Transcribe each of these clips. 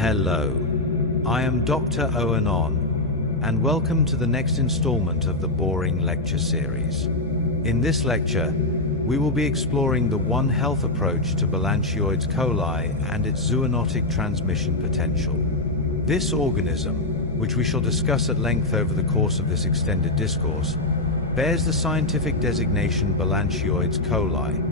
Hello, I am Dr. Owen On, and welcome to the next installment of the Boring Lecture Series. In this lecture, we will be exploring the One Health approach to Balantioides coli and its zoonotic transmission potential. This organism, which we shall discuss at length over the course of this extended discourse, bears the scientific designation Balantioides coli,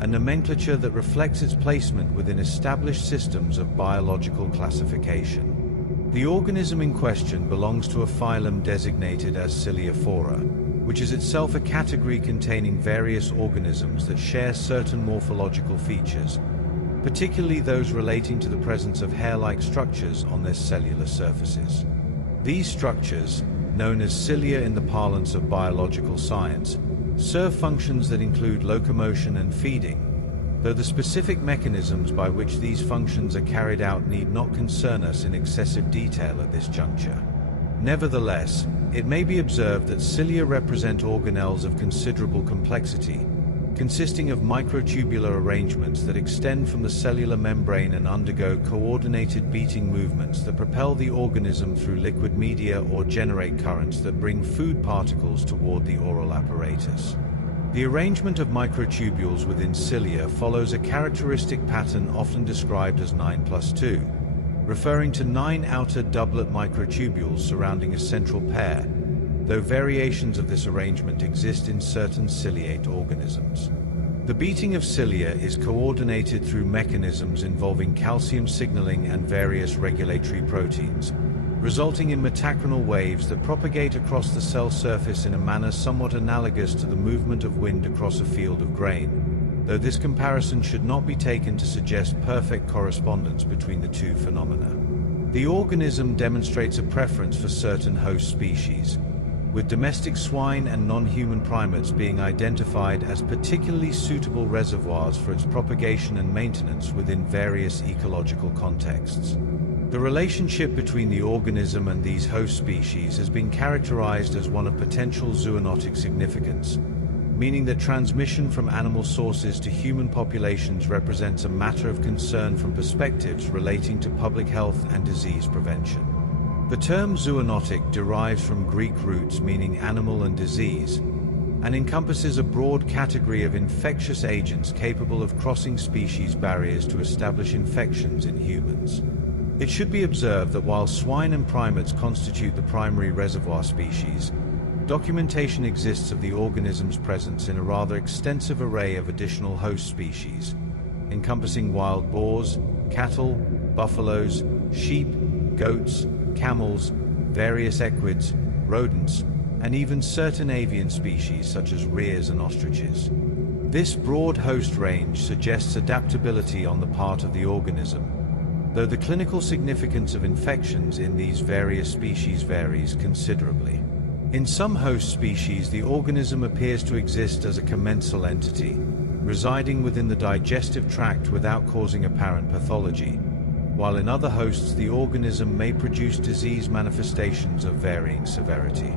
a nomenclature that reflects its placement within established systems of biological classification. The organism in question belongs to a phylum designated as Ciliophora, which is itself a category containing various organisms that share certain morphological features, particularly those relating to the presence of hair-like structures on their cellular surfaces. These structures, known as cilia in the parlance of biological science, serve functions that include locomotion and feeding, though the specific mechanisms by which these functions are carried out need not concern us in excessive detail at this juncture. Nevertheless, it may be observed that cilia represent organelles of considerable complexity, consisting of microtubular arrangements that extend from the cellular membrane and undergo coordinated beating movements that propel the organism through liquid media or generate currents that bring food particles toward the oral apparatus. The arrangement of microtubules within cilia follows a characteristic pattern often described as 9+2, referring to 9 outer doublet microtubules surrounding a central pair, though variations of this arrangement exist in certain ciliate organisms. The beating of cilia is coordinated through mechanisms involving calcium signaling and various regulatory proteins, resulting in metachronal waves that propagate across the cell surface in a manner somewhat analogous to the movement of wind across a field of grain, though this comparison should not be taken to suggest perfect correspondence between the two phenomena. The organism demonstrates a preference for certain host species, with domestic swine and non-human primates being identified as particularly suitable reservoirs for its propagation and maintenance within various ecological contexts. The relationship between the organism and these host species has been characterized as one of potential zoonotic significance, meaning that transmission from animal sources to human populations represents a matter of concern from perspectives relating to public health and disease prevention. The term zoonotic derives from Greek roots meaning animal and disease, and encompasses a broad category of infectious agents capable of crossing species barriers to establish infections in humans. It should be observed that while swine and primates constitute the primary reservoir species, documentation exists of the organism's presence in a rather extensive array of additional host species, encompassing wild boars, cattle, buffaloes, sheep, goats, camels, various equids, rodents, and even certain avian species such as rheas and ostriches. This broad host range suggests adaptability on the part of the organism, though the clinical significance of infections in these various species varies considerably. In some host species, the organism appears to exist as a commensal entity, residing within the digestive tract without causing apparent pathology, while in other hosts the organism may produce disease manifestations of varying severity.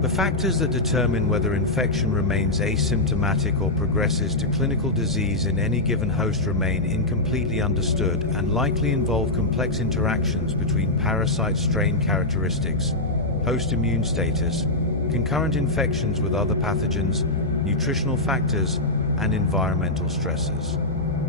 The factors that determine whether infection remains asymptomatic or progresses to clinical disease in any given host remain incompletely understood and likely involve complex interactions between parasite strain characteristics, host immune status, concurrent infections with other pathogens, nutritional factors, and environmental stresses.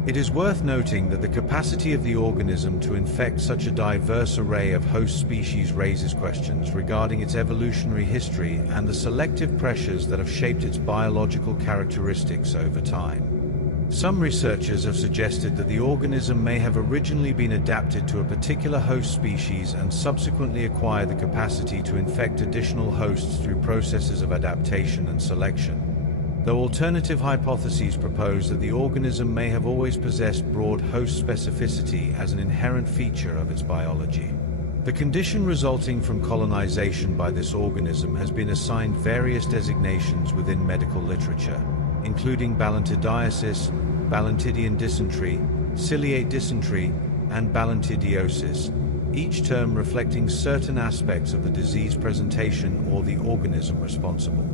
It is worth noting that the capacity of the organism to infect such a diverse array of host species raises questions regarding its evolutionary history and the selective pressures that have shaped its biological characteristics over time. Some researchers have suggested that the organism may have originally been adapted to a particular host species and subsequently acquired the capacity to infect additional hosts through processes of adaptation and selection, though alternative hypotheses propose that the organism may have always possessed broad host specificity as an inherent feature of its biology. The condition resulting from colonization by this organism has been assigned various designations within medical literature, including balantioidiasis, balantidian dysentery, ciliate dysentery, and balantidiosis, each term reflecting certain aspects of the disease presentation or the organism responsible.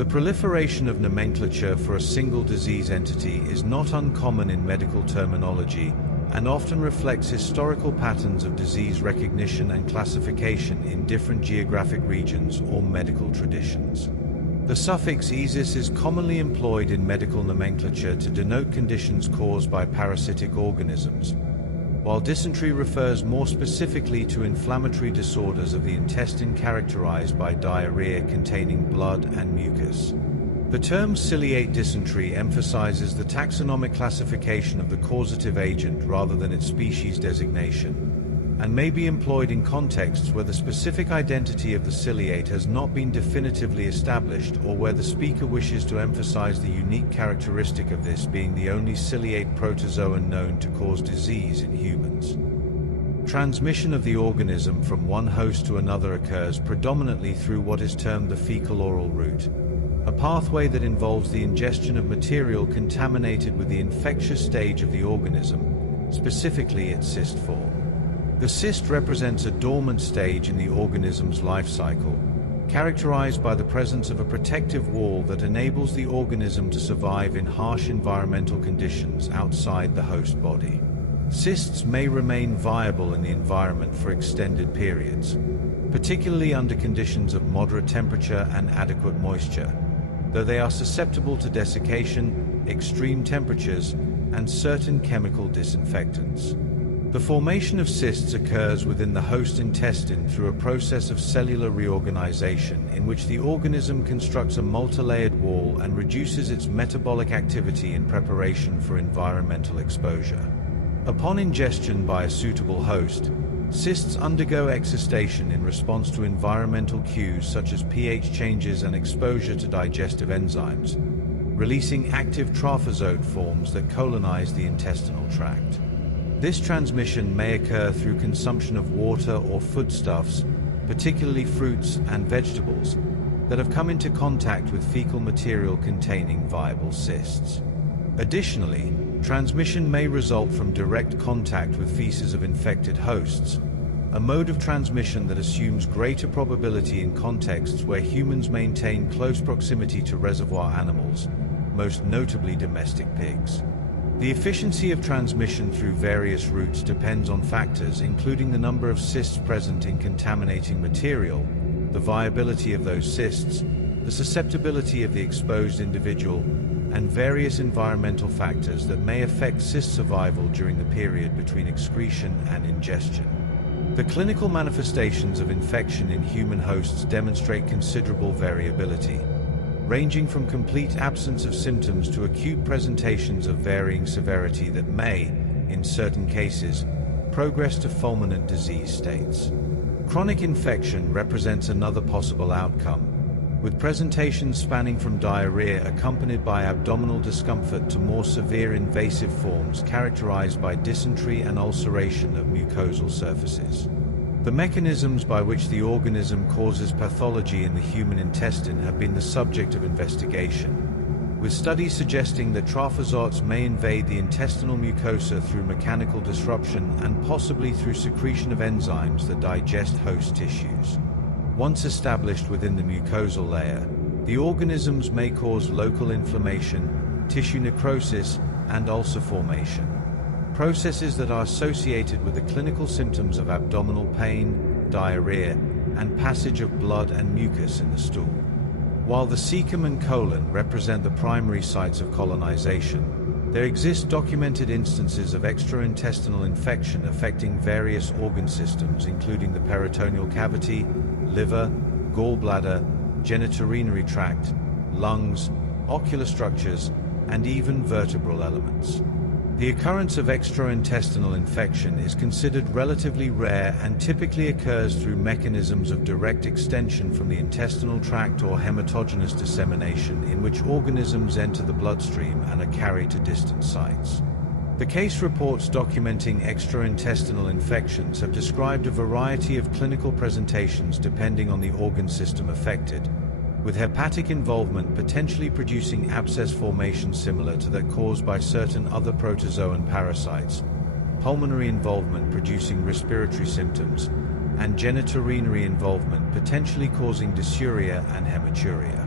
The proliferation of nomenclature for a single disease entity is not uncommon in medical terminology, and often reflects historical patterns of disease recognition and classification in different geographic regions or medical traditions. The suffix "esis" is commonly employed in medical nomenclature to denote conditions caused by parasitic organisms, while dysentery refers more specifically to inflammatory disorders of the intestine characterized by diarrhea containing blood and mucus. The term ciliate dysentery emphasizes the taxonomic classification of the causative agent rather than its species designation, and may be employed in contexts where the specific identity of the ciliate has not been definitively established, or where the speaker wishes to emphasize the unique characteristic of this being the only ciliate protozoan known to cause disease in humans. Transmission of the organism from one host to another occurs predominantly through what is termed the fecal-oral route, a pathway that involves the ingestion of material contaminated with the infectious stage of the organism, specifically its cyst form. The cyst represents a dormant stage in the organism's life cycle, characterized by the presence of a protective wall that enables the organism to survive in harsh environmental conditions outside the host body. Cysts may remain viable in the environment for extended periods, particularly under conditions of moderate temperature and adequate moisture, though they are susceptible to desiccation, extreme temperatures, and certain chemical disinfectants. The formation of cysts occurs within the host intestine through a process of cellular reorganization in which the organism constructs a multilayered wall and reduces its metabolic activity in preparation for environmental exposure. Upon ingestion by a suitable host, cysts undergo excistation in response to environmental cues such as pH changes and exposure to digestive enzymes, releasing active trophozoite forms that colonize the intestinal tract. This transmission may occur through consumption of water or foodstuffs, particularly fruits and vegetables, that have come into contact with fecal material containing viable cysts. Additionally, transmission may result from direct contact with feces of infected hosts, a mode of transmission that assumes greater probability in contexts where humans maintain close proximity to reservoir animals, most notably domestic pigs. The efficiency of transmission through various routes depends on factors including the number of cysts present in contaminating material, the viability of those cysts, the susceptibility of the exposed individual, and various environmental factors that may affect cyst survival during the period between excretion and ingestion. The clinical manifestations of infection in human hosts demonstrate considerable variability, ranging from complete absence of symptoms to acute presentations of varying severity that may, in certain cases, progress to fulminant disease states. Chronic infection represents another possible outcome, with presentations spanning from diarrhea accompanied by abdominal discomfort to more severe invasive forms characterized by dysentery and ulceration of mucosal surfaces. The mechanisms by which the organism causes pathology in the human intestine have been the subject of investigation, with studies suggesting that trophozoites may invade the intestinal mucosa through mechanical disruption and possibly through secretion of enzymes that digest host tissues. Once established within the mucosal layer, the organisms may cause local inflammation, tissue necrosis, and ulcer formation, processes that are associated with the clinical symptoms of abdominal pain, diarrhea, and passage of blood and mucus in the stool. While the cecum and colon represent the primary sites of colonization, there exist documented instances of extraintestinal infection affecting various organ systems including the peritoneal cavity, liver, gallbladder, genitourinary tract, lungs, ocular structures, and even vertebral elements. The occurrence of extraintestinal infection is considered relatively rare and typically occurs through mechanisms of direct extension from the intestinal tract or hematogenous dissemination in which organisms enter the bloodstream and are carried to distant sites. The case reports documenting extraintestinal infections have described a variety of clinical presentations depending on the organ system affected, with hepatic involvement potentially producing abscess formation similar to that caused by certain other protozoan parasites, pulmonary involvement producing respiratory symptoms, and genitourinary involvement potentially causing dysuria and hematuria.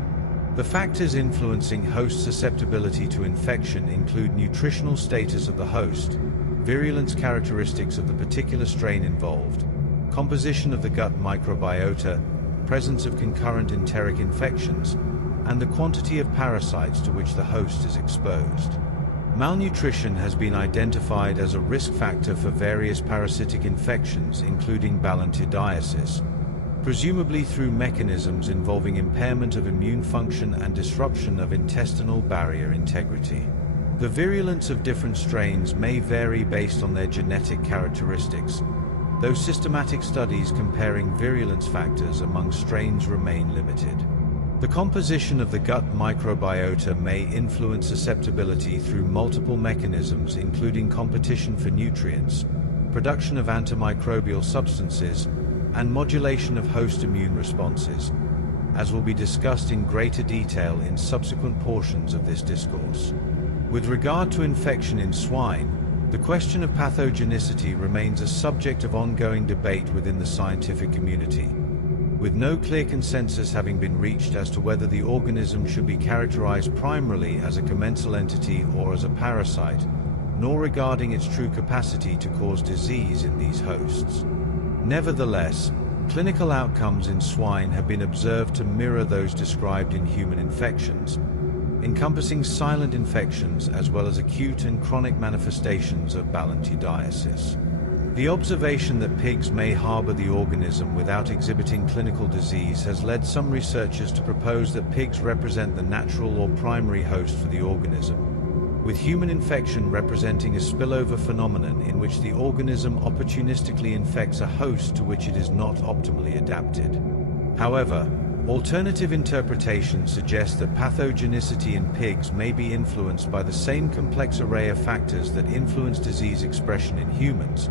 The factors influencing host susceptibility to infection include nutritional status of the host, virulence characteristics of the particular strain involved, composition of the gut microbiota, presence of concurrent enteric infections, and the quantity of parasites to which the host is exposed. Malnutrition has been identified as a risk factor for various parasitic infections, including Balantioides, presumably through mechanisms involving impairment of immune function and disruption of intestinal barrier integrity. The virulence of different strains may vary based on their genetic characteristics, though systematic studies comparing virulence factors among strains remain limited. The composition of the gut microbiota may influence susceptibility through multiple mechanisms, including competition for nutrients, production of antimicrobial substances, and modulation of host immune responses, as will be discussed in greater detail in subsequent portions of this discourse. With regard to infection in swine, the question of pathogenicity remains a subject of ongoing debate within the scientific community, with no clear consensus having been reached as to whether the organism should be characterized primarily as a commensal entity or as a parasite, nor regarding its true capacity to cause disease in these hosts. Nevertheless, clinical outcomes in swine have been observed to mirror those described in human infections, encompassing silent infections as well as acute and chronic manifestations of Balantioides. The observation that pigs may harbor the organism without exhibiting clinical disease has led some researchers to propose that pigs represent the natural or primary host for the organism, with human infection representing a spillover phenomenon in which the organism opportunistically infects a host to which it is not optimally adapted. However, alternative interpretations suggest that pathogenicity in pigs may be influenced by the same complex array of factors that influence disease expression in humans,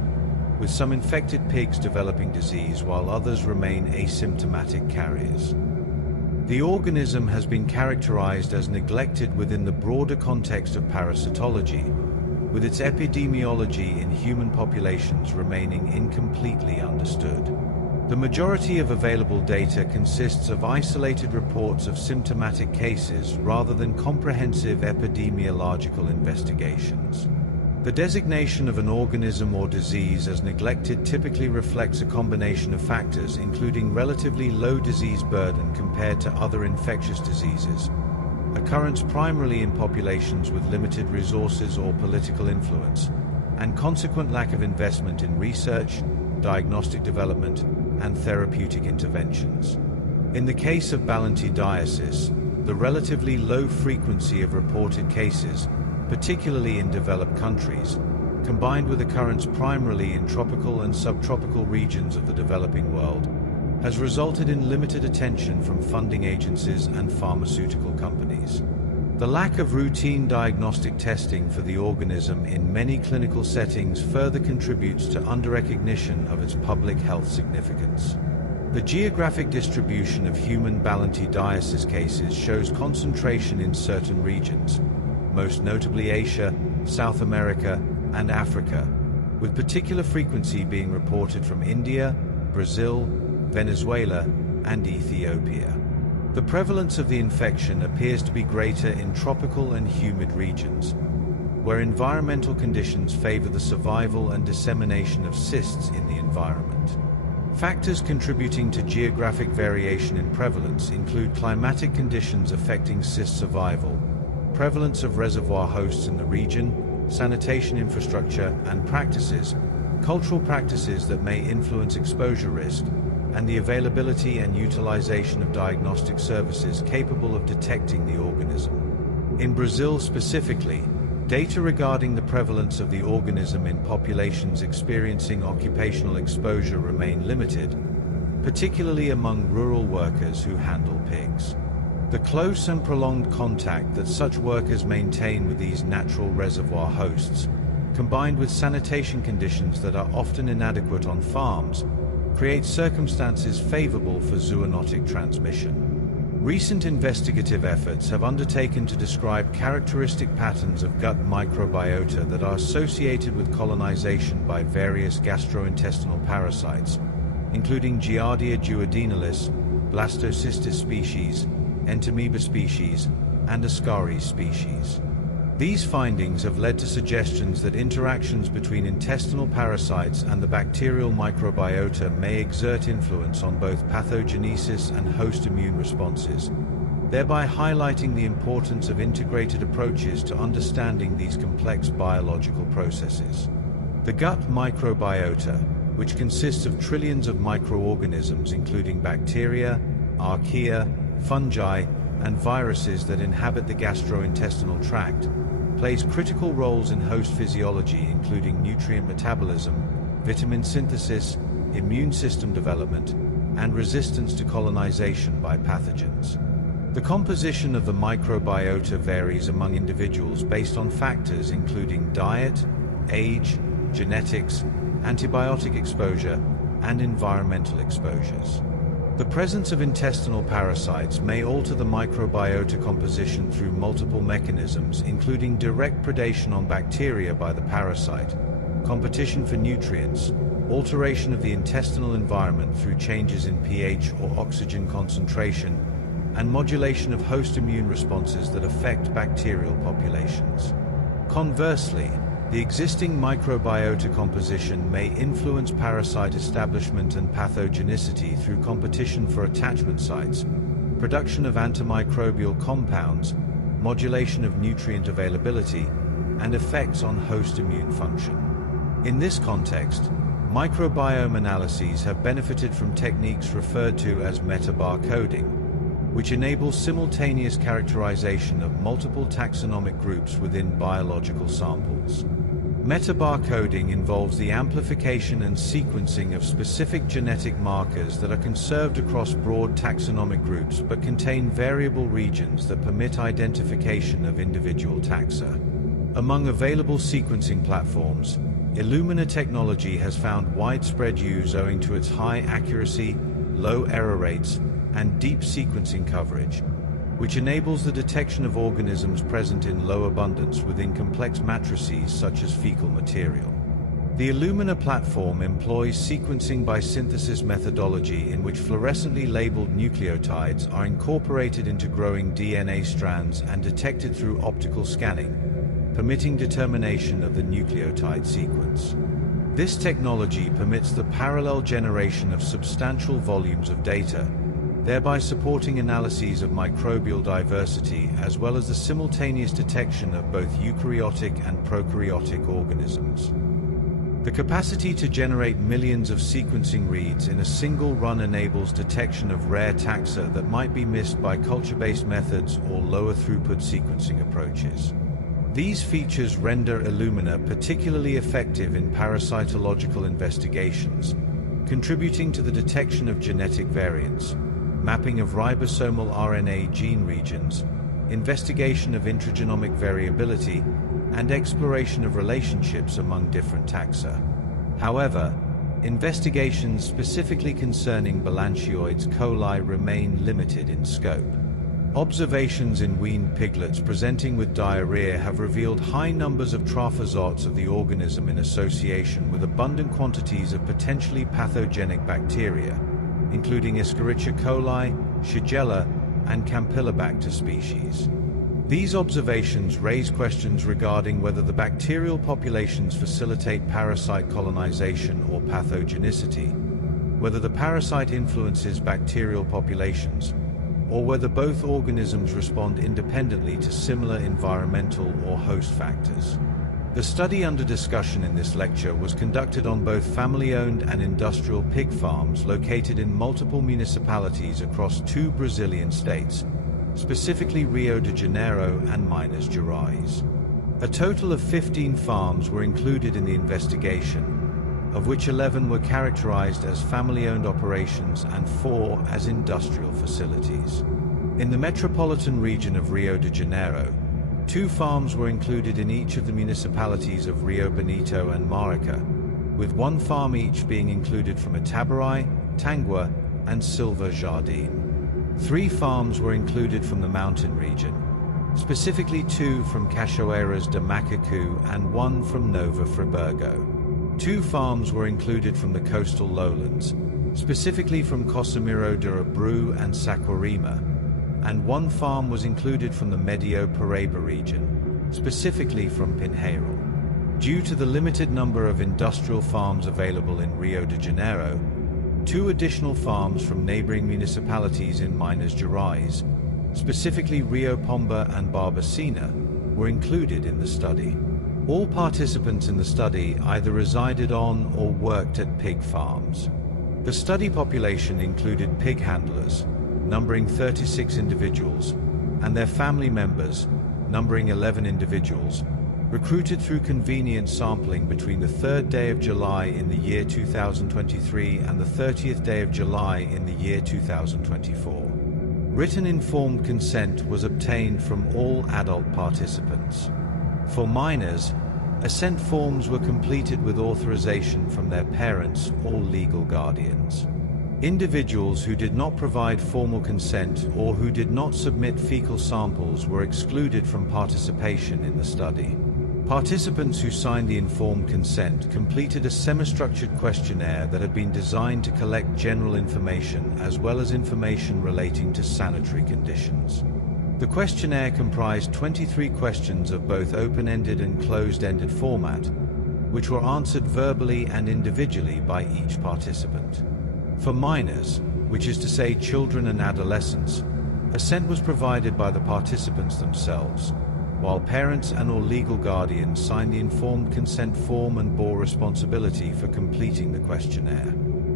with some infected pigs developing disease while others remain asymptomatic carriers. The organism has been characterized as neglected within the broader context of parasitology, with its epidemiology in human populations remaining incompletely understood. The majority of available data consists of isolated reports of symptomatic cases rather than comprehensive epidemiological investigations. The designation of an organism or disease as neglected typically reflects a combination of factors, including relatively low disease burden compared to other infectious diseases, occurrence primarily in populations with limited resources or political influence, and consequent lack of investment in research, diagnostic development, and therapeutic interventions. In the case of Balantioides, the relatively low frequency of reported cases, particularly in developed countries, combined with occurrence primarily in tropical and subtropical regions of the developing world, has resulted in limited attention from funding agencies and pharmaceutical companies. The lack of routine diagnostic testing for the organism in many clinical settings further contributes to under-recognition of its public health significance. The geographic distribution of human Balantioides cases shows concentration in certain regions, most notably Asia, South America, and Africa, with particular frequency being reported from India, Brazil, Venezuela, and Ethiopia. The prevalence of the infection appears to be greater in tropical and humid regions, where environmental conditions favor the survival and dissemination of cysts in the environment. Factors contributing to geographic variation in prevalence include climatic conditions affecting cyst survival, prevalence of reservoir hosts in the region, sanitation infrastructure and practices, cultural practices that may influence exposure risk, and the availability and utilization of diagnostic services capable of detecting the organism. In Brazil specifically, data regarding the prevalence of the organism in populations experiencing occupational exposure remain limited, particularly among rural workers who handle pigs. The close and prolonged contact that such workers maintain with these natural reservoir hosts, combined with sanitation conditions that are often inadequate on farms, creates circumstances favorable for zoonotic transmission. Recent investigative efforts have undertaken to describe characteristic patterns of gut microbiota that are associated with colonization by various gastrointestinal parasites, including Giardia duodenalis, Blastocystis species, Entamoeba species, and Ascaris species. These findings have led to suggestions that interactions between intestinal parasites and the bacterial microbiota may exert influence on both pathogenesis and host immune responses, thereby highlighting the importance of integrated approaches to understanding these complex biological processes. The gut microbiota, which consists of trillions of microorganisms including bacteria, archaea, fungi, and viruses that inhabit the gastrointestinal tract, plays critical roles in host physiology including nutrient metabolism, vitamin synthesis, immune system development, and resistance to colonization by pathogens. The composition of the microbiota varies among individuals based on factors including diet, age, genetics, antibiotic exposure, and environmental exposures. The presence of intestinal parasites may alter the microbiota composition through multiple mechanisms, including direct predation on bacteria by the parasite, competition for nutrients, alteration of the intestinal environment through changes in pH or oxygen concentration, and modulation of host immune responses that affect bacterial populations. Conversely, the existing microbiota composition may influence parasite establishment and pathogenicity through competition for attachment sites, production of antimicrobial compounds, modulation of nutrient availability, and effects on host immune function. In this context, microbiome analyses have benefited from techniques referred to as metabarcoding, which enables simultaneous characterization of multiple taxonomic groups within biological samples. Metabarcoding involves the amplification and sequencing of specific genetic markers that are conserved across broad taxonomic groups but contain variable regions that permit identification of individual taxa. Among available sequencing platforms, Illumina technology has found widespread use owing to its high accuracy, low error rates, and deep sequencing coverage, which enables the detection of organisms present in low abundance within complex matrices such as fecal material. The Illumina platform employs sequencing by synthesis methodology in which fluorescently labeled nucleotides are incorporated into growing DNA strands and detected through optical scanning, permitting determination of the nucleotide sequence. This technology permits the parallel generation of substantial volumes of data, thereby supporting analyses of microbial diversity as well as the simultaneous detection of both eukaryotic and prokaryotic organisms. The capacity to generate millions of sequencing reads in a single run enables detection of rare taxa that might be missed by culture-based methods or lower throughput sequencing approaches. These features render Illumina particularly effective in parasitological investigations, contributing to the detection of genetic variants, mapping of ribosomal RNA gene regions, investigation of intragenomic variability, and exploration of relationships among different taxa. However, investigations specifically concerning Balantioides coli remain limited in scope. Observations in weaned piglets presenting with diarrhea have revealed high numbers of trophozoites of the organism in association with abundant quantities of potentially pathogenic bacteria, including Escherichia coli, Shigella, and Campylobacter species. These observations raise questions regarding whether the bacterial populations facilitate parasite colonization or pathogenicity, whether the parasite influences bacterial populations, or whether both organisms respond independently to similar environmental or host factors. The study under discussion in this lecture was conducted on both family-owned and industrial pig farms located in multiple municipalities across 2 Brazilian states, specifically Rio de Janeiro and Minas Gerais. A total of 15 farms were included in the investigation, of which 11 were characterized as family-owned operations and 4 as industrial facilities. In the metropolitan region of Rio de Janeiro, 2 farms were included in each of the municipalities of Rio Bonito and Marica, with 1 farm each being included from Itaboraí, Tangua, and Silva Jardim. 3 farms were included from the mountain region, specifically 2 from Cachoeiras de Macacu and 1 from Nova Friburgo. 2 farms were included from the coastal lowlands, specifically from Cosimiro de Abreu and Saquarema, and 1 farm was included from the Medio Paraíba region, specifically from Pinheiro. Due to the limited number of industrial farms available in Rio de Janeiro, 2 additional farms from neighboring municipalities in Minas Gerais, specifically Rio Pomba and Barbacena, were included in the study. All participants in the study either resided on or worked at pig farms. The study population included pig handlers, numbering 36 individuals, and their family members, numbering 11 individuals, recruited through convenient sampling between the 3rd day of July in the year 2023 and the 30th day of July in the year 2024. Written informed consent was obtained from all adult participants. For minors, assent forms were completed with authorization from their parents or legal guardians. Individuals who did not provide formal consent or who did not submit fecal samples were excluded from participation in the study. Participants who signed the informed consent completed a semi-structured questionnaire that had been designed to collect general information as well as information relating to sanitary conditions. The questionnaire comprised 23 questions of both open-ended and closed-ended format, which were answered verbally and individually by each participant. For minors, which is to say children and adolescents, assent was provided by the participants themselves, while parents and or legal guardians signed the informed consent form and bore responsibility for completing the questionnaire.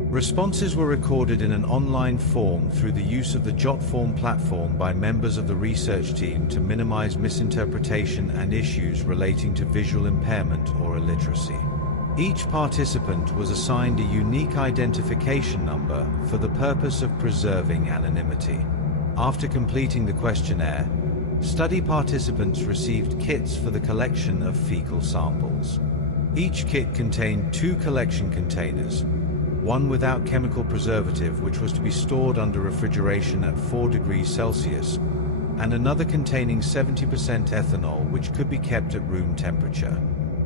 Responses were recorded in an online form through the use of the JotForm platform by members of the research team to minimize misinterpretation and issues relating to visual impairment or illiteracy. Each participant was assigned a unique identification number for the purpose of preserving anonymity. After completing the questionnaire, study participants received kits for the collection of fecal samples. Each kit contained 2 collection containers, one without chemical preservative which was to be stored under refrigeration at 4 degrees Celsius, and another containing 70% ethanol which could be kept at room temperature.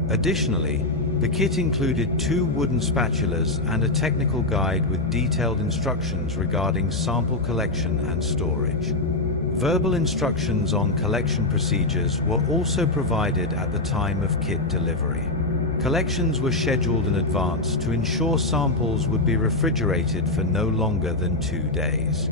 Additionally, the kit included 2 wooden spatulas and a technical guide with detailed instructions regarding sample collection and storage. Verbal instructions on collection procedures were also provided at the time of kit delivery. Collections were scheduled in advance to ensure samples would be refrigerated for no longer than 2 days.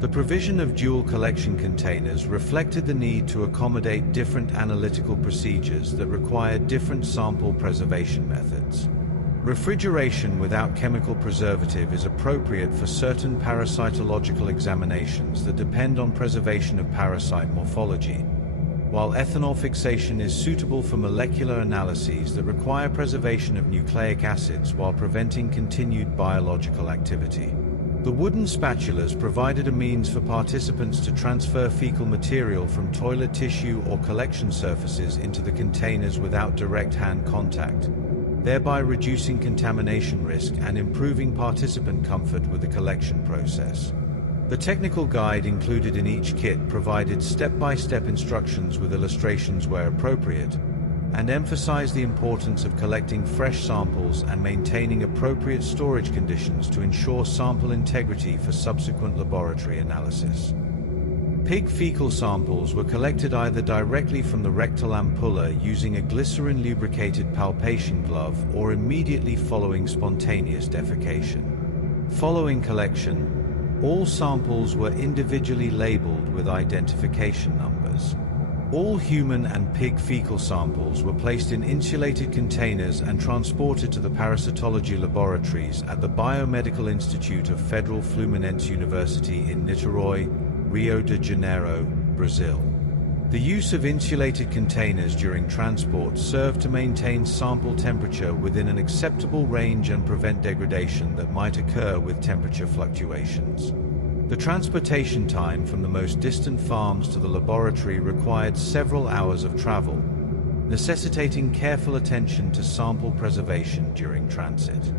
The provision of dual collection containers reflected the need to accommodate different analytical procedures that required different sample preservation methods. Refrigeration without chemical preservative is appropriate for certain parasitological examinations that depend on preservation of parasite morphology, while ethanol fixation is suitable for molecular analyses that require preservation of nucleic acids while preventing continued biological activity. The wooden spatulas provided a means for participants to transfer fecal material from toilet tissue or collection surfaces into the containers without direct hand contact, thereby reducing contamination risk and improving participant comfort with the collection process. The technical guide included in each kit provided step-by-step instructions with illustrations where appropriate, and emphasized the importance of collecting fresh samples and maintaining appropriate storage conditions to ensure sample integrity for subsequent laboratory analysis. Pig fecal samples were collected either directly from the rectal ampulla using a glycerin-lubricated palpation glove or immediately following spontaneous defecation. Following collection, all samples were individually labeled with identification numbers. All human and pig fecal samples were placed in insulated containers and transported to the parasitology laboratories at the Biomedical Institute of Federal Fluminense University in Niterói, Rio de Janeiro, Brazil. The use of insulated containers during transport served to maintain sample temperature within an acceptable range and prevent degradation that might occur with temperature fluctuations. The transportation time from the most distant farms to the laboratory required several hours of travel, necessitating careful attention to sample preservation during transit.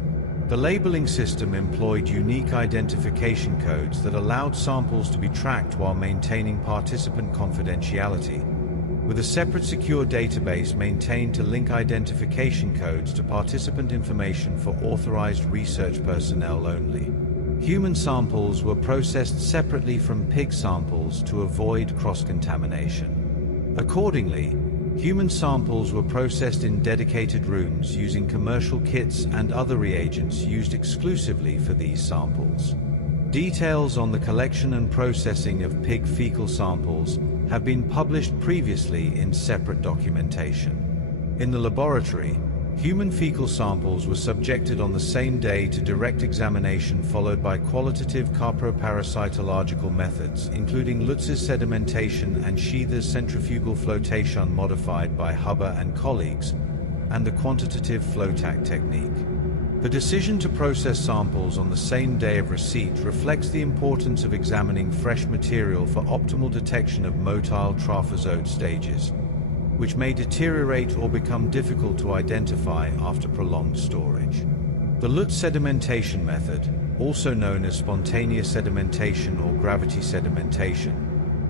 The labeling system employed unique identification codes that allowed samples to be tracked while maintaining participant confidentiality, with a separate secure database maintained to link identification codes to participant information for authorized research personnel only. Human samples were processed separately from pig samples to avoid cross-contamination. Accordingly, Human samples were processed in dedicated rooms using commercial kits and other reagents used exclusively for these samples. Details on the collection and processing of pig fecal samples have been published previously in separate documentation. In the laboratory, human fecal samples were subjected on the same day to direct examination, followed by qualitative carpoparasitological methods, including Lutz's sedimentation and Sheather's centrifugal flotation modified by Huber and colleagues, and the quantitative flow-tack technique. The decision to process samples on the same day of receipt reflects the importance of examining fresh material for optimal detection of motile trophozoite stages, which may deteriorate or become difficult to identify after prolonged storage. The Lutz sedimentation method, also known as spontaneous sedimentation or gravity sedimentation,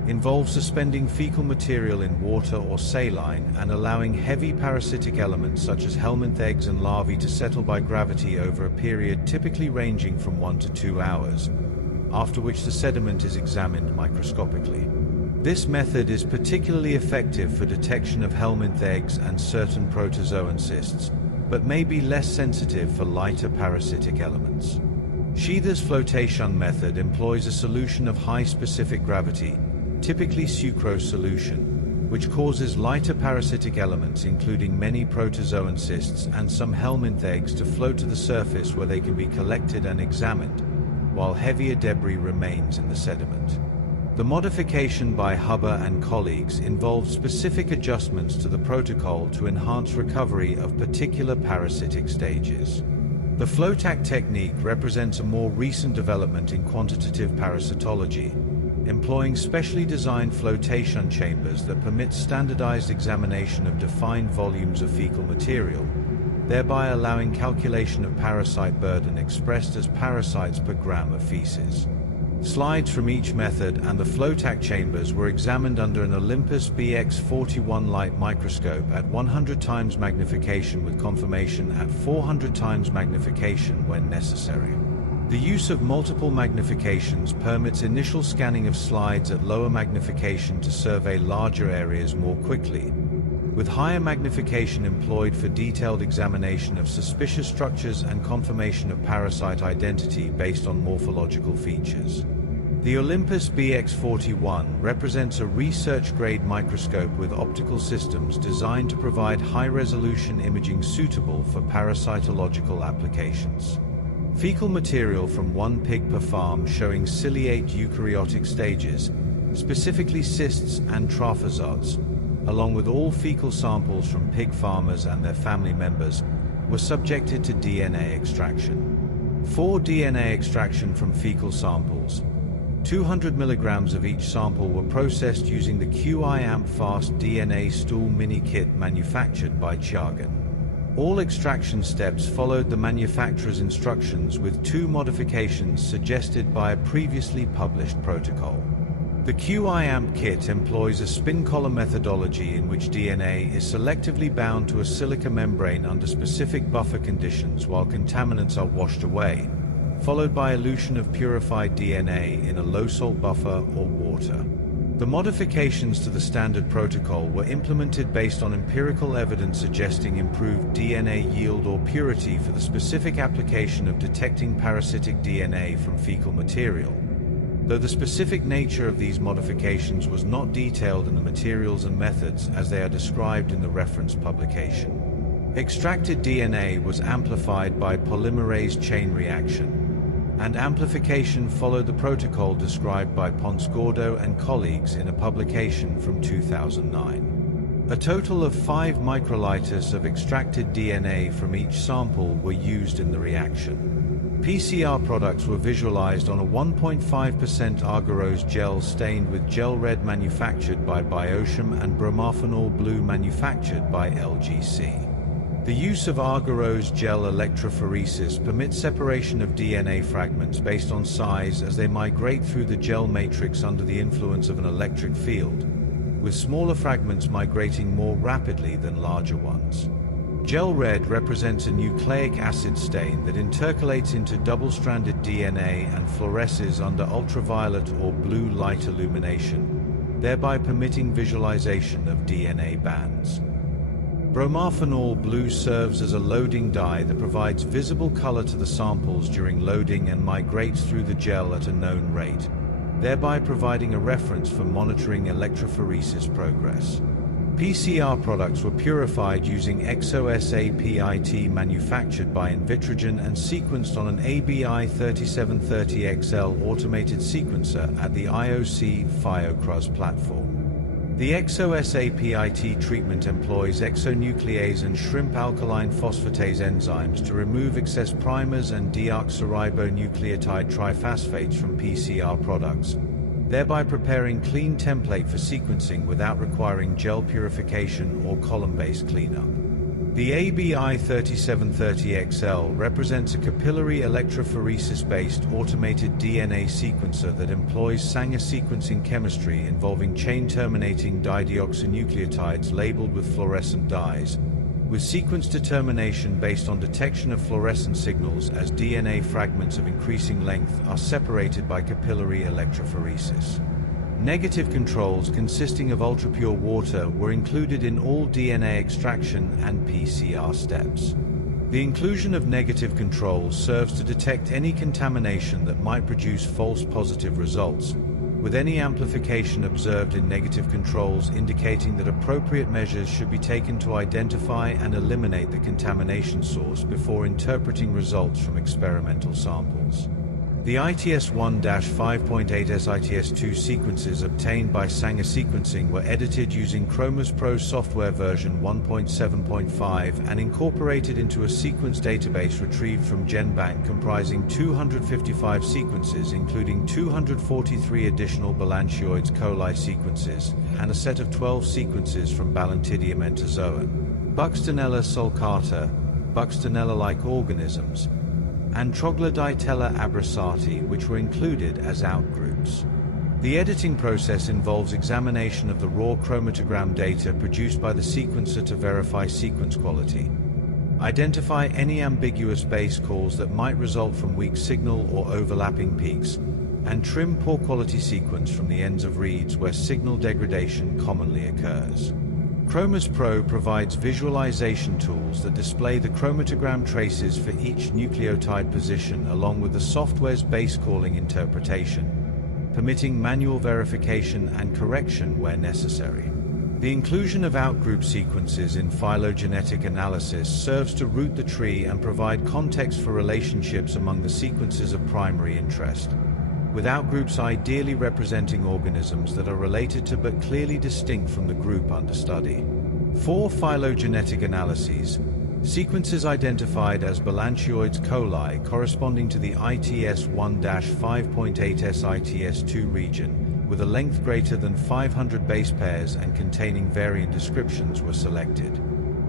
involves suspending fecal material in water or saline and allowing heavy parasitic elements such as helminth eggs and larvae to settle by gravity over a period typically ranging from 1 to 2 hours, after which the sediment is examined microscopically. This method is particularly effective for detection of helminth eggs and certain protozoan cysts, but may be less sensitive for lighter parasitic elements. Sheather's flotation method employs a solution of high specific gravity, typically sucrose solution, which causes lighter parasitic elements including many protozoan cysts and some helminth eggs to float to the surface where they can be collected and examined, while heavier debris remains in the sediment. The modification by Huber and colleagues involved specific adjustments to the protocol to enhance recovery of particular parasitic stages. The flow-tack technique represents a more recent development in quantitative parasitology, employing specially designed flotation chambers that permit standardized examination of defined volumes of fecal material, thereby allowing calculation of parasite burden expressed as parasites per gram of feces. Slides from each method and the flow-tack chambers were examined under an Olympus BX41 light microscope at 100 times magnification with confirmation at 400 times magnification when necessary. The use of multiple magnifications permits initial scanning of slides at lower magnification to survey larger areas more quickly, with higher magnification employed for detailed examination of suspicious structures and confirmation of parasite identity based on morphological features. The Olympus BX41 represents a research-grade microscope with optical systems designed to provide high-resolution imaging suitable for parasitological applications. Fecal material from one pig per farm showing ciliate eukaryotic stages, specifically cysts and trophozoites, along with all fecal samples from pig farmers and their family members, were subjected to DNA extraction. For DNA extraction from fecal samples, 200 milligrams of each sample were processed using the QI-AMP Fast DNA Stool Mini Kit manufactured by Chiagan. All extraction steps followed the manufacturer's instructions with 2 modifications suggested by a previously published protocol. The QI-AMP kit employs a spin column methodology in which DNA is selectively bound to a silica membrane under specific buffer conditions while contaminants are washed away, followed by elution of purified DNA in a low-salt buffer or water. The modifications to the standard protocol were implemented based on empirical evidence suggesting improved DNA yield or purity for the specific application of detecting parasitic DNA from fecal material, though the specific nature of these modifications was not detailed in the materials and methods as they are described in the reference publication. Extracted DNA was amplified by polymerase chain reaction, and amplification followed the protocol described by Ponce-Gordo and colleagues in a publication from 2009. A total of 5 microliters of extracted DNA from each sample were used in the reaction. PCR products were visualized on a 1.5% agarose gel stained with gel red manufactured by Biotium and bromophenol blue manufactured by LGC. The use of agarose gel electrophoresis permits separation of DNA fragments based on size as they migrate through the gel matrix under the influence of an electric field, with smaller fragments migrating more rapidly than larger ones. Gel red represents a nucleic acid stain that intercalates into double-stranded DNA and fluoresces under ultraviolet or blue light illumination, thereby permitting visualization of DNA bands. Bromophenol blue serves as a loading dye that provides visible color to the samples during loading and migrates through the gel at a known rate, thereby providing a reference for monitoring electrophoresis progress. PCR products were purified using XOSAPIT manufactured by Invitrogen and sequenced on an ABI 3730XL automated sequencer at the IOC FIOCRUS platform. The XOSAPIT treatment employs exonuclease and shrimp alkaline phosphatase enzymes to remove excess primers and deoxyribonucleotide triphosphates from PCR products, thereby preparing clean template for sequencing without requiring gel purification or column-based cleanup. The ABI 3730XL represents a capillary electrophoresis-based automated DNA sequencer that employs Sanger sequencing chemistry involving chain-terminating dideoxynucleotides labeled with fluorescent dyes, with sequence determination based on detection of fluorescent signals as DNA fragments of increasing length are separated by capillary electrophoresis. Negative controls consisting of ultrapure water were included in all DNA extraction and PCR steps. The inclusion of negative controls serves to detect any contamination that might produce false positive results, with any amplification observed in negative controls indicating that appropriate measures should be taken to identify and eliminate the contamination source before interpreting results from experimental samples. The ITS-1-5.8 SITS-2 sequences obtained by Sanger sequencing were edited using Chromas Pro software version 1.7.5 and incorporated into a sequence database retrieved from GenBank comprising 255 sequences including 243 additional Balantioides coli sequences and a set of 12 sequences from Balantidium entozoan, Buxtonella sulcata, Buxtonella-like organisms, and Troglodytella abrasati, which were included as outgroups. The editing process involves examination of the raw chromatogram data produced by the sequencer to verify sequence quality, identify any ambiguous base calls that might result from weak signal or overlapping peaks, and trim poor quality sequence from the ends of reads where signal degradation commonly occurs. Chromas Pro provides visualization tools that display the chromatogram traces for each nucleotide position along with the software's base calling interpretation, permitting manual verification and correction where necessary. The inclusion of outgroup sequences in phylogenetic analysis serves to root the tree and provide context for relationships among the sequences of primary interest, with outgroups ideally representing organisms that are related to but clearly distinct from the group under study. For phylogenetic analyses, sequences identified as Balantioides coli corresponding to the ITS-1-5.8 SITS-2 region, with a length greater than 500 base pairs and containing variant descriptions were selected.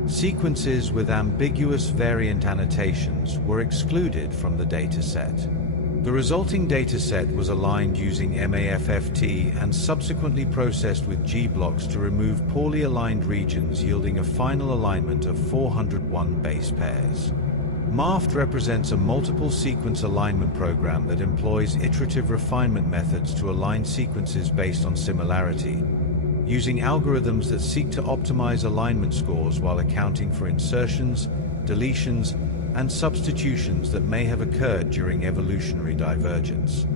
Sequences with ambiguous variant annotations were excluded from the dataset. The resulting dataset was aligned using MAFFT and subsequently processed with G-blocks to remove poorly aligned regions, yielding a final alignment of 401 base pairs. MAFFT represents a multiple sequence alignment program that employs iterative refinement methods to align sequences based on similarity, using algorithms that seek to optimize alignment scores while accounting for insertions, deletions, and substitutions that may have occurred during evolutionary divergence.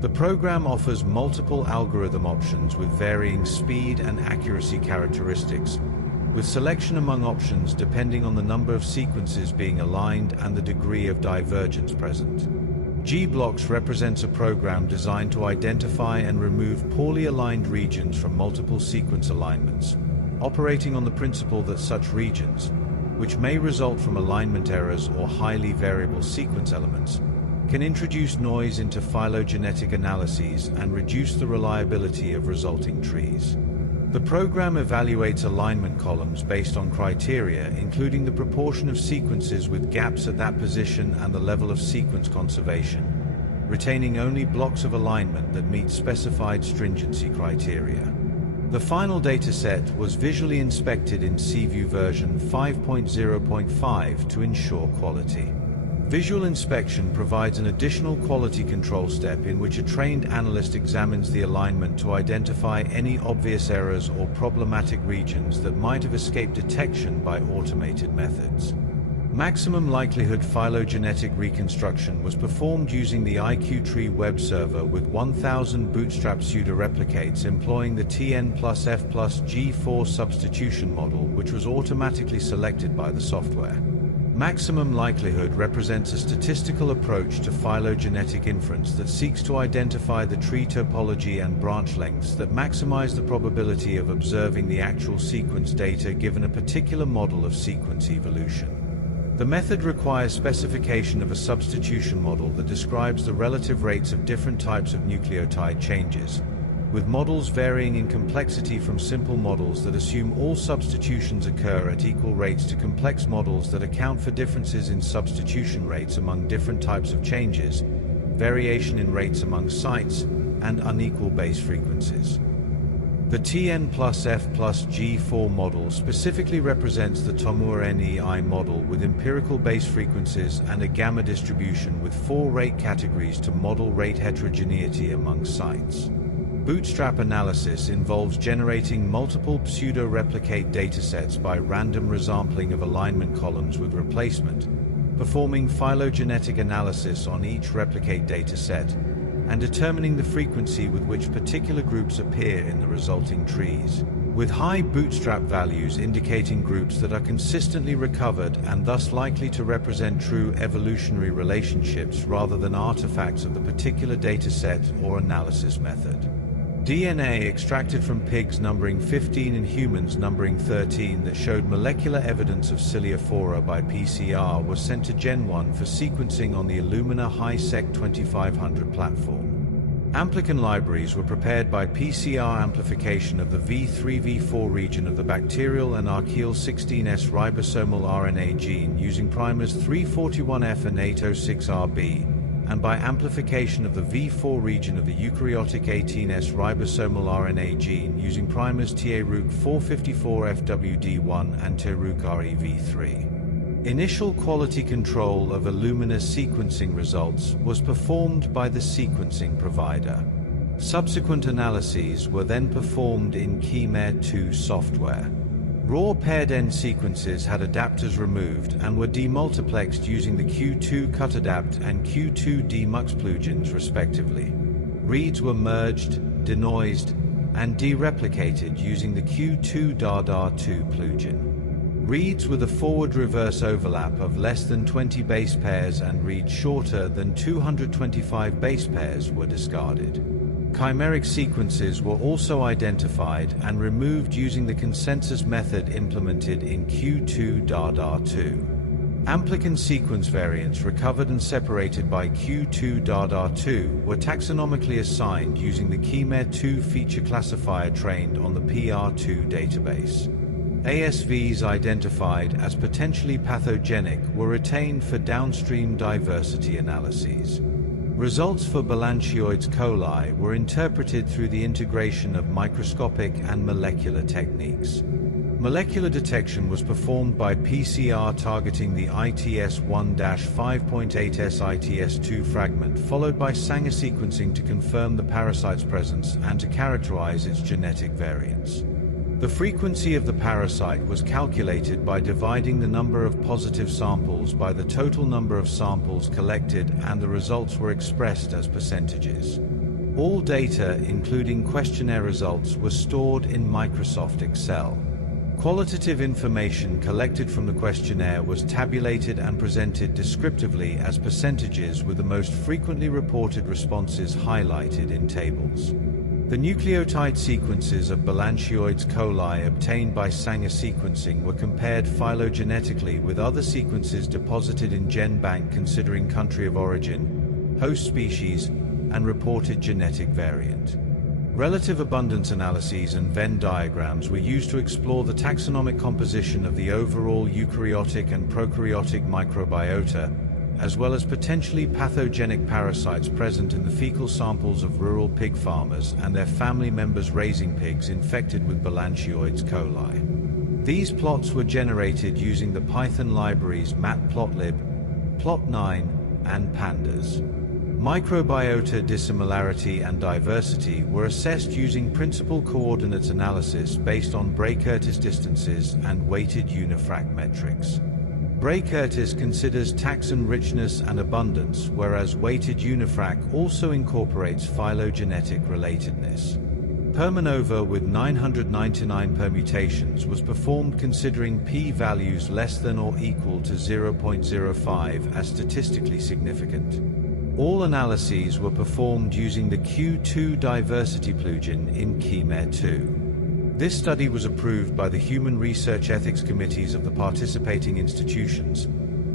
The program offers multiple algorithm options with varying speed and accuracy characteristics, with selection among options depending on the number of sequences being aligned and the degree of divergence present. G-blocks represents a program designed to identify and remove poorly aligned regions from multiple sequence alignments, operating on the principle that such regions, which may result from alignment errors or highly variable sequence elements, can introduce noise into phylogenetic analyses and reduce the reliability of resulting trees. The program evaluates alignment columns based on criteria including the proportion of sequences with gaps at that position and the level of sequence conservation, retaining only blocks of alignment that meet specified stringency criteria. The final dataset was visually inspected in CView version 5.0.5 to ensure quality. Visual inspection provides an additional quality control step in which a trained analyst examines the alignment to identify any obvious errors or problematic regions that might have escaped detection by automated methods. Maximum likelihood phylogenetic reconstruction was performed using the IQ-Tree web server with 1,000 bootstrap pseudoreplicates employing the TN plus F plus G4 substitution model, which was automatically selected by the software. Maximum likelihood represents a statistical approach to phylogenetic inference that seeks to identify the tree topology and branch lengths that maximize the probability of observing the actual sequence data given a particular model of sequence evolution. The method requires specification of a substitution model that describes the relative rates of different types of nucleotide changes, with models varying in complexity from simple models that assume all substitutions occur at equal rates to complex models that account for differences in substitution rates among different types of changes, variation in rates among sites, and unequal base frequencies. The TN plus F plus G4 model specifically represents the Tomur-NEI model with empirical base frequencies and a gamma distribution with 4 rate categories to model rate heterogeneity among sites. Bootstrap analysis involves generating multiple pseudo-replicate datasets by random resampling of alignment columns with replacement, performing phylogenetic analysis on each replicate dataset, and determining the frequency with which particular groups appear in the resulting trees, with high bootstrap values indicating groups that are consistently recovered and thus likely to represent true evolutionary relationships rather than artifacts of the particular dataset or analysis method. DNA extracted from pigs numbering 15 and humans numbering 13 that showed molecular evidence of Ciliophora by PCR was sent to Gen 1 for sequencing on the Illumina HiSec 2500 platform. Amplicon libraries were prepared by PCR amplification of the V3-V4 region of the bacterial and archaeal 16S ribosomal RNA gene using primers 341F and 806RB, and by amplification of the V4 region of the eukaryotic 18S ribosomal RNA gene using primers TARUC 454FWD1 and TARUC REV3. Initial quality control of Illumina sequencing results was performed by the sequencing provider. Subsequent analyses were then performed in Chimera-2 software. Raw paired-end sequences had adapters removed and were demultiplexed using the Q2 cutadapt and Q2 demux plugins respectively. Reads were merged, denoised, and dereplicated using the Q2 DADA2 plugin. Reads with a forward-reverse overlap of less than 20 base pairs and reads shorter than 225 base pairs were discarded. Chimeric sequences were also identified and removed using the consensus method implemented in Q2 DADA2. Amplicon sequence variants recovered and separated by Q2 DADA2 were taxonomically assigned using the Chimera-2 feature classifier trained on the PR2 database. ASVs identified as potentially pathogenic were retained for downstream diversity analyses. Results for Balantioides coli were interpreted through the integration of microscopic and molecular techniques. Molecular detection was performed by PCR targeting the ITS1-5.8S ITS2 fragment, followed by Sanger sequencing to confirm the parasite's presence and to characterize its genetic variants. The frequency of the parasite was calculated by dividing the number of positive samples by the total number of samples collected, and the results were expressed as percentages. All data, including questionnaire results, were stored in Microsoft Excel. Qualitative information collected from the questionnaire was tabulated and presented descriptively as percentages, with the most frequently reported responses highlighted in tables. The nucleotide sequences of Balantioides coli obtained by Sanger sequencing were compared phylogenetically with other sequences deposited in GenBank considering country of origin, host species, and reported genetic variant. Relative abundance analyses and Venn diagrams were used to explore the taxonomic composition of the overall eukaryotic and prokaryotic microbiota, as well as potentially pathogenic parasites present in the fecal samples of rural pig farmers and their family members raising pigs infected with Balantioides coli. These plots were generated using the Python libraries matplotlib, Plot 9, and pandas. Microbiota dissimilarity and diversity were assessed using principal coordinates analysis based on Bray-Curtis distances and weighted unifrac metrics. Bray-Curtis considers taxon richness and abundance, whereas weighted unifrac also incorporates phylogenetic relatedness. Permanova with 999 permutations was performed considering p-values less than or equal to 0.05 as statistically significant. All analyses were performed using the Q2 diversity plugin in KeyMare2. This study was approved by the Human Research Ethics Committees of the participating institutions,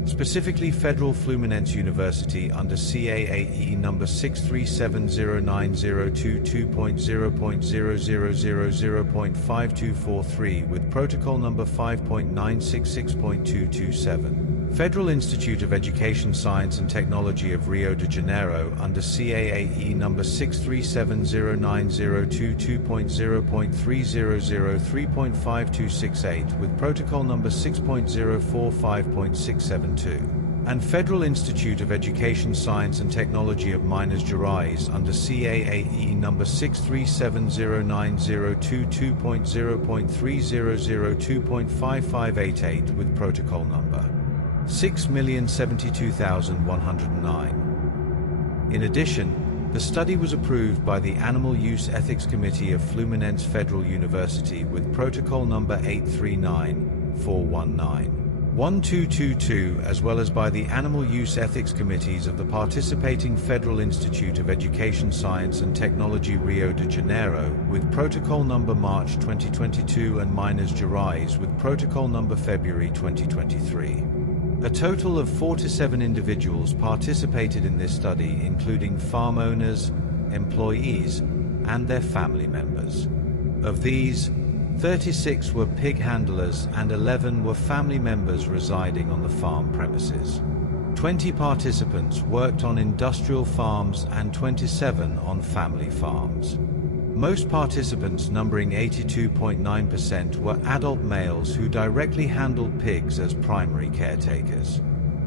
specifically Federal Fluminense University under CAAE number 6370902.0.0000.5243 with protocol number 5.966.227. Federal Institute of Education Science and Technology of Rio de Janeiro under CAAE number 6370902.0.3003.5268 with protocol number 6.045.672. And Federal Institute of Education Science and Technology of Minas Gerais under CAAE number 6370902.0.3002.5588 with protocol number 6,072,109. In addition, the study was approved by the Animal Use Ethics Committee of Fluminense Federal University with protocol number 839-419-1222 as well as by the Animal Use Ethics Committees of the participating Federal Institute of Education Science and Technology Rio de Janeiro with protocol number March 2022 and Minas Gerais with protocol number February 2023. A total of 47 individuals participated in this study, including farm owners, employees, and their family members. Of these, 36 were pig handlers and 11 were family members residing on the farm premises. 20 participants worked on industrial farms and 27 on family farms. Most participants, numbering 82.9%, were adult males who directly handled pigs as primary caretakers.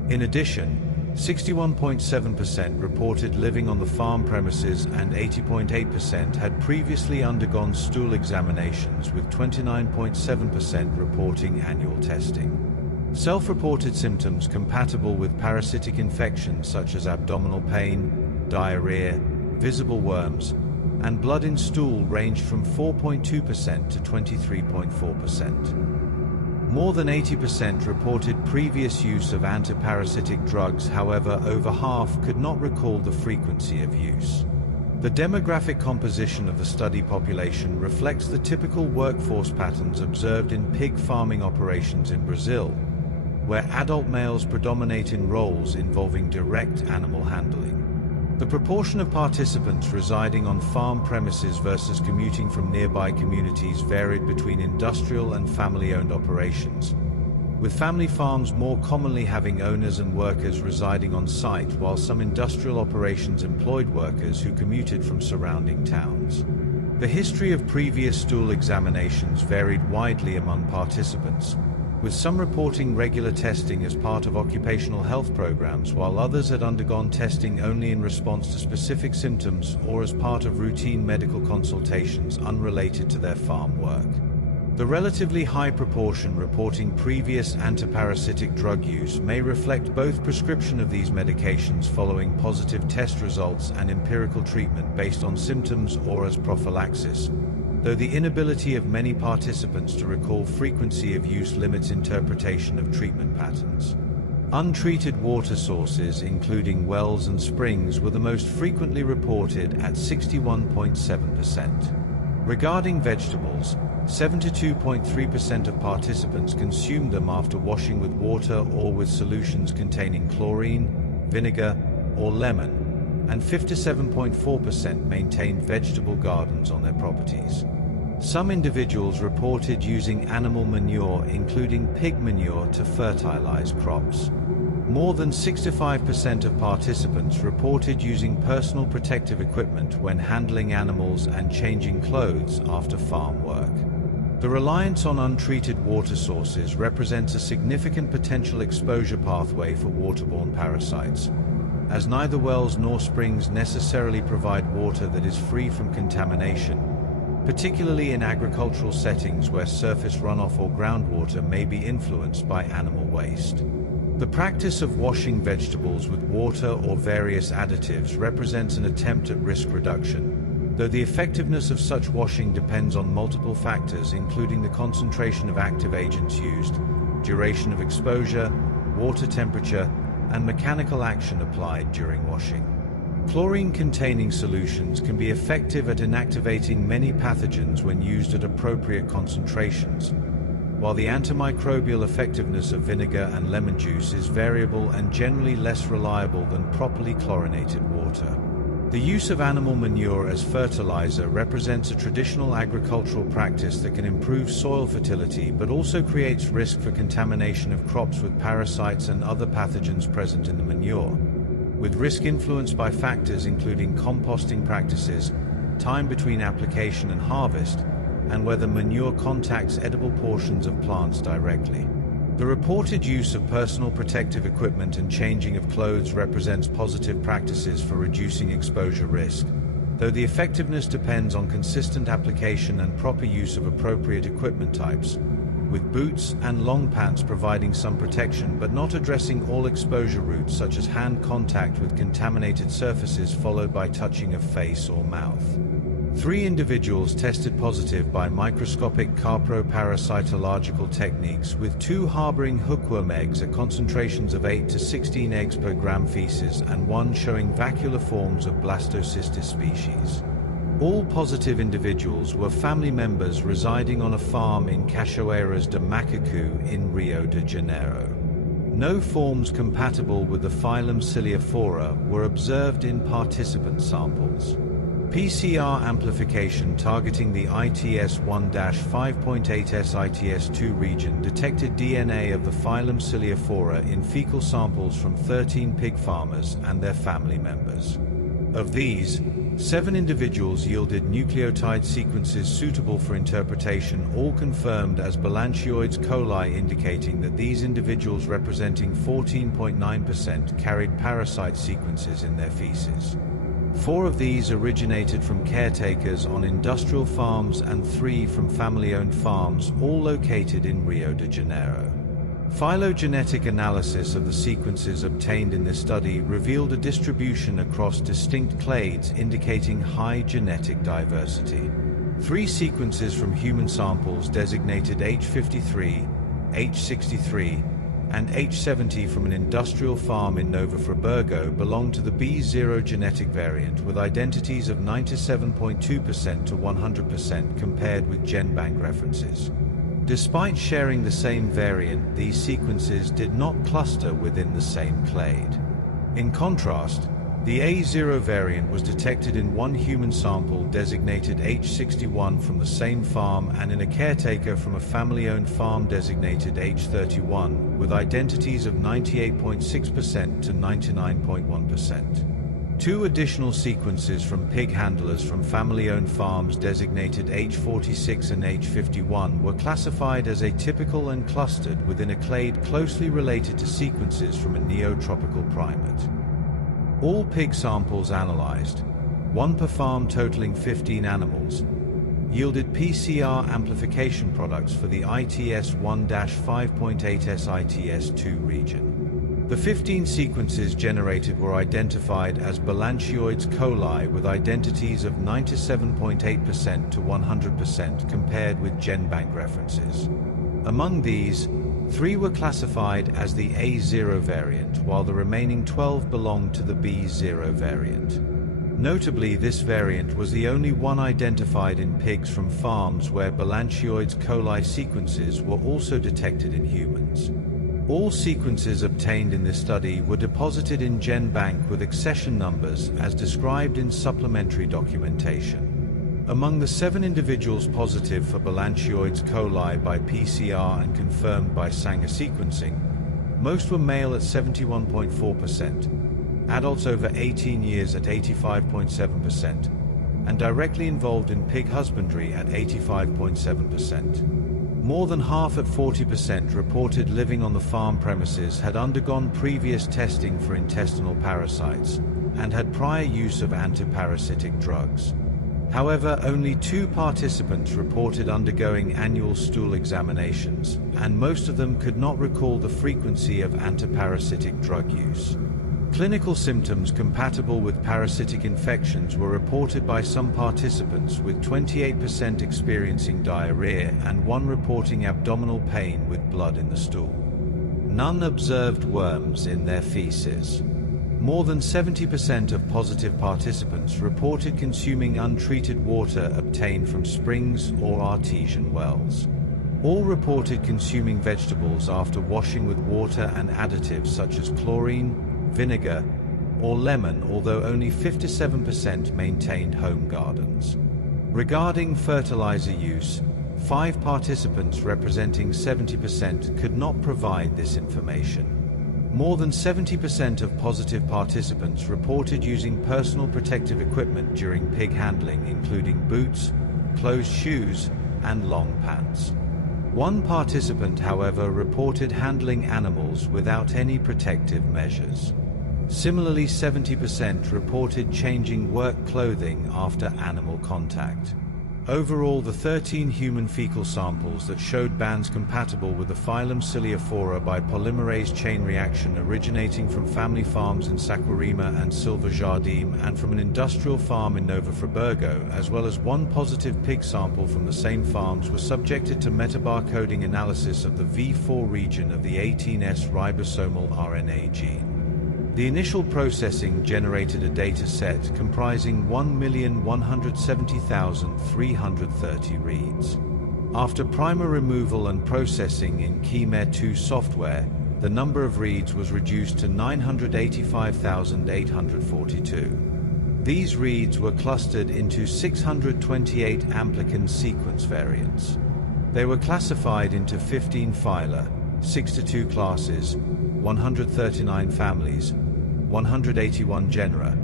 In addition, 61.7% reported living on the farm premises and 80.8% had previously undergone stool examinations, with 29.7% reporting annual testing. Self-reported symptoms compatible with parasitic infections such as abdominal pain, diarrhea, visible worms, and blood in stool ranged from 4.2% to 23.4%. More than 80% reported previous use of antiparasitic drugs, however, over half could not recall the frequency of use. The demographic composition of the study population reflects the typical workforce patterns observed in pig farming operations in Brazil, where adult males predominate in roles involving direct animal handling. The proportion of participants residing on farm premises versus commuting from nearby communities varied between industrial and family-owned operations, with family farms more commonly having owners and workers residing on site, while some industrial operations employed workers who commuted from surrounding towns. The history of previous stool examinations varied widely among participants, with some reporting regular testing as part of occupational health programs, while others had undergone testing only in response to specific symptoms or as part of routine medical consultations unrelated to their farm work. The relatively high proportion reporting previous antiparasitic drug use may reflect both prescription of these medications following positive test results and empirical treatment based on symptoms or as prophylaxis, though the inability of many participants to recall frequency of use limits interpretation of treatment patterns. Untreated water sources, including wells and springs, were the most frequently reported at 61.7%. Regarding vegetables, 72.3% of participants consumed them after washing with water or with solutions containing chlorine, vinegar, or lemon, and 57.4% maintained vegetable gardens on their properties. Some individuals reported using animal manure, including pig manure, to fertilize crops. More than 65% of participants reported using personal protective equipment when handling animals and changing clothes after farm work. The reliance on untreated water sources represents a significant potential exposure pathway for waterborne parasites, as neither wells nor springs necessarily provide water that is free from contamination, particularly in agricultural settings where surface runoff or groundwater may be influenced by animal waste. The practice of washing vegetables with water or various additives represents an attempt at risk reduction, though the effectiveness of such washing depends on multiple factors, including the concentration of active agents used, duration of exposure, water temperature, and mechanical action applied during washing. Chlorine-containing solutions can be effective at inactivating many pathogens when used at appropriate concentrations, while the antimicrobial effectiveness of vinegar and lemon juice is variable and generally less reliable than properly chlorinated water. The use of animal manure as fertilizer represents a traditional agricultural practice that can improve soil fertility but also creates risk for contamination of crops with parasites and other pathogens present in the manure, with risk influenced by factors including composting practices, time between application and harvest, and whether manure contacts edible portions of plants directly. The reported use of personal protective equipment and changing of clothes represents positive practices for reducing exposure risk, though the effectiveness depends on consistent application and proper use of appropriate equipment types, with boots and long pants providing some protection but not addressing all exposure routes such as hand contact with contaminated surfaces followed by touching of face or mouth. 3 individuals tested positive by microscopic carpoparasitological techniques, with 2 harboring hookworm eggs at concentrations of 8 to 16 eggs per gram feces and 1 showing vacuolar forms of blastocystis species. All positive individuals were family members residing on a farm in Cachoeiras de Macacu in Rio de Janeiro. No forms compatible with the phylum Ciliophora were observed in participant samples. PCR amplification targeting the ITS1-5.8S-ITS2 region detected DNA of the phylum Ciliophora in fecal samples from 13 pig farmers and their family members. Of these, 7 individuals yielded nucleotide sequences suitable for interpretation, all confirmed as Balantioides coli, indicating that these individuals, representing 14.9%, carried parasite sequences in their feces. 4 of these originated from caretakers on industrial farms and 3 from family-owned farms, all located in Rio de Janeiro. Phylogenetic analysis of the sequences obtained in this study revealed a distribution across distinct clades indicating high genetic diversity. 3 sequences from human samples designated H53, H63, and H70 from an industrial farm in Nova Friburgo belong to the B0 genetic variant, with identities of 97.2% to 100% compared with GenBank references. Despite sharing the same variant, these sequences did not cluster within the same clade. In contrast, the A0 variant was detected in 1 human sample designated H61 from the same farm and in a caretaker from a family-owned farm designated H31, with identities of 98.6% to 99.1%. 2 additional sequences from pig handlers from family-owned farms designated H46 and H51 were classified as atypical and clustered within a clade closely related to sequences from a neotropical primate. All pig samples analyzed, 1 per farm totaling 15 animals, yielded PCR amplification products for the ITS1-5.8S-ITS2 region. The 15 sequences generated were identified as Balantioides coli, with identities of 97.8% to 100% compared with GenBank references. Among these, 3 were classified as the A0 variant, while the remaining 12 belonged to the B0 variant. Notably, this variant was the only one identified in pigs from farms where Balantioides coli sequences were also detected in humans. All sequences obtained in this study were deposited in GenBank with accession numbers as described in supplementary documentation. Among the 7 individuals positive for Balantioides coli by PCR and confirmed by Sanger sequencing, most were male at 71.4%, adults over 18 years at 85.7%, and directly involved in pig husbandry at 85.7%. More than half at 40% reported living on the farm premises had undergone previous testing for intestinal parasites and had prior use of antiparasitic drugs. However, only 2 participants reported undergoing annual stool examinations, and most of them could not recall the frequency of antiparasitic drug use. Clinical symptoms compatible with parasitic infections were reported by some participants, with 28% experiencing diarrhea and 1 reporting abdominal pain with blood in the stool. None observed worms in their feces. More than 70% of positive participants reported consuming untreated water obtained from springs or artesian wells. All reported consuming vegetables after washing with water and additives such as chlorine, vinegar, or lemon, although only 57% maintained home gardens. Regarding fertilizer use, 5 participants representing 70% could not provide this information. More than 70% of positive participants reported using personal protective equipment during pig handling, including boots, closed shoes, and long pants. 1 participant, however, reported handling animals without any protective measures. Similarly, 70% reported changing work clothing after animal contact. Overall, the 13 human fecal samples that showed bands compatible with the phylum Ciliophora by polymerase chain reaction originating from family farms in Saquarema and Silverjardin and from an industrial farm in Nova Friburgo, as well as 1 positive pig sample from the same farms, were subjected to metabarcoding analysis of the V4 region of the 18S ribosomal RNA gene. The initial processing generated a data set comprising 1,170,330 reads. After primer removal and processing in KeyMare2 software, the number of reads was reduced to 985,842. These reads were clustered into 628 amplicon sequence variants. They were classified into 15 phyla, 62 classes, 139 families, 181 genera,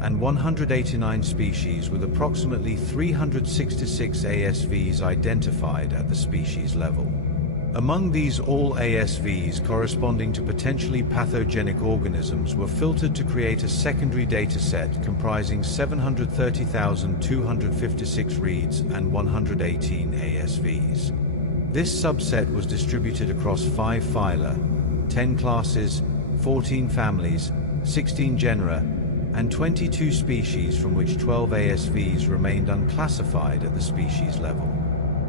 and 189 species, with approximately 366 ASVs identified at the species level. Among these, all ASVs corresponding to potentially pathogenic organisms were filtered to create a secondary dataset comprising 730,256 reads and 118 ASVs. This subset was distributed across 5 phyla, 10 classes, 14 families, 16 genera, and 22 species, from which 12 ASVs remained unclassified at the species level.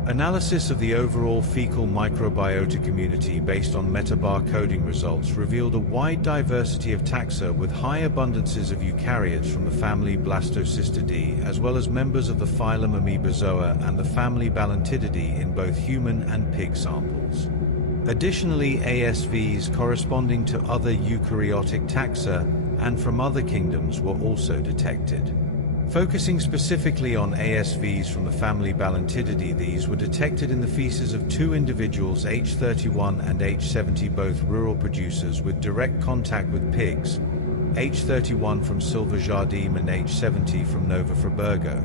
Analysis of the overall fecal microbiota community based on metabarcoding results revealed a wide diversity of taxa, with high abundances of eukaryotes from the family Blastocystidae, as well as members of the phylum Amoebozoa and the family Balantioides in both human and pig samples. Additionally, ASVs corresponding to other eukaryotic taxa and from other kingdoms were also detected. Focusing specifically on ASVs from the family Balantioides, these were detected in the feces of 2 individuals, H31 and H70, both rural producers with direct contact with pigs, H31 from Silverjardin and H70 from Nova Friburgo,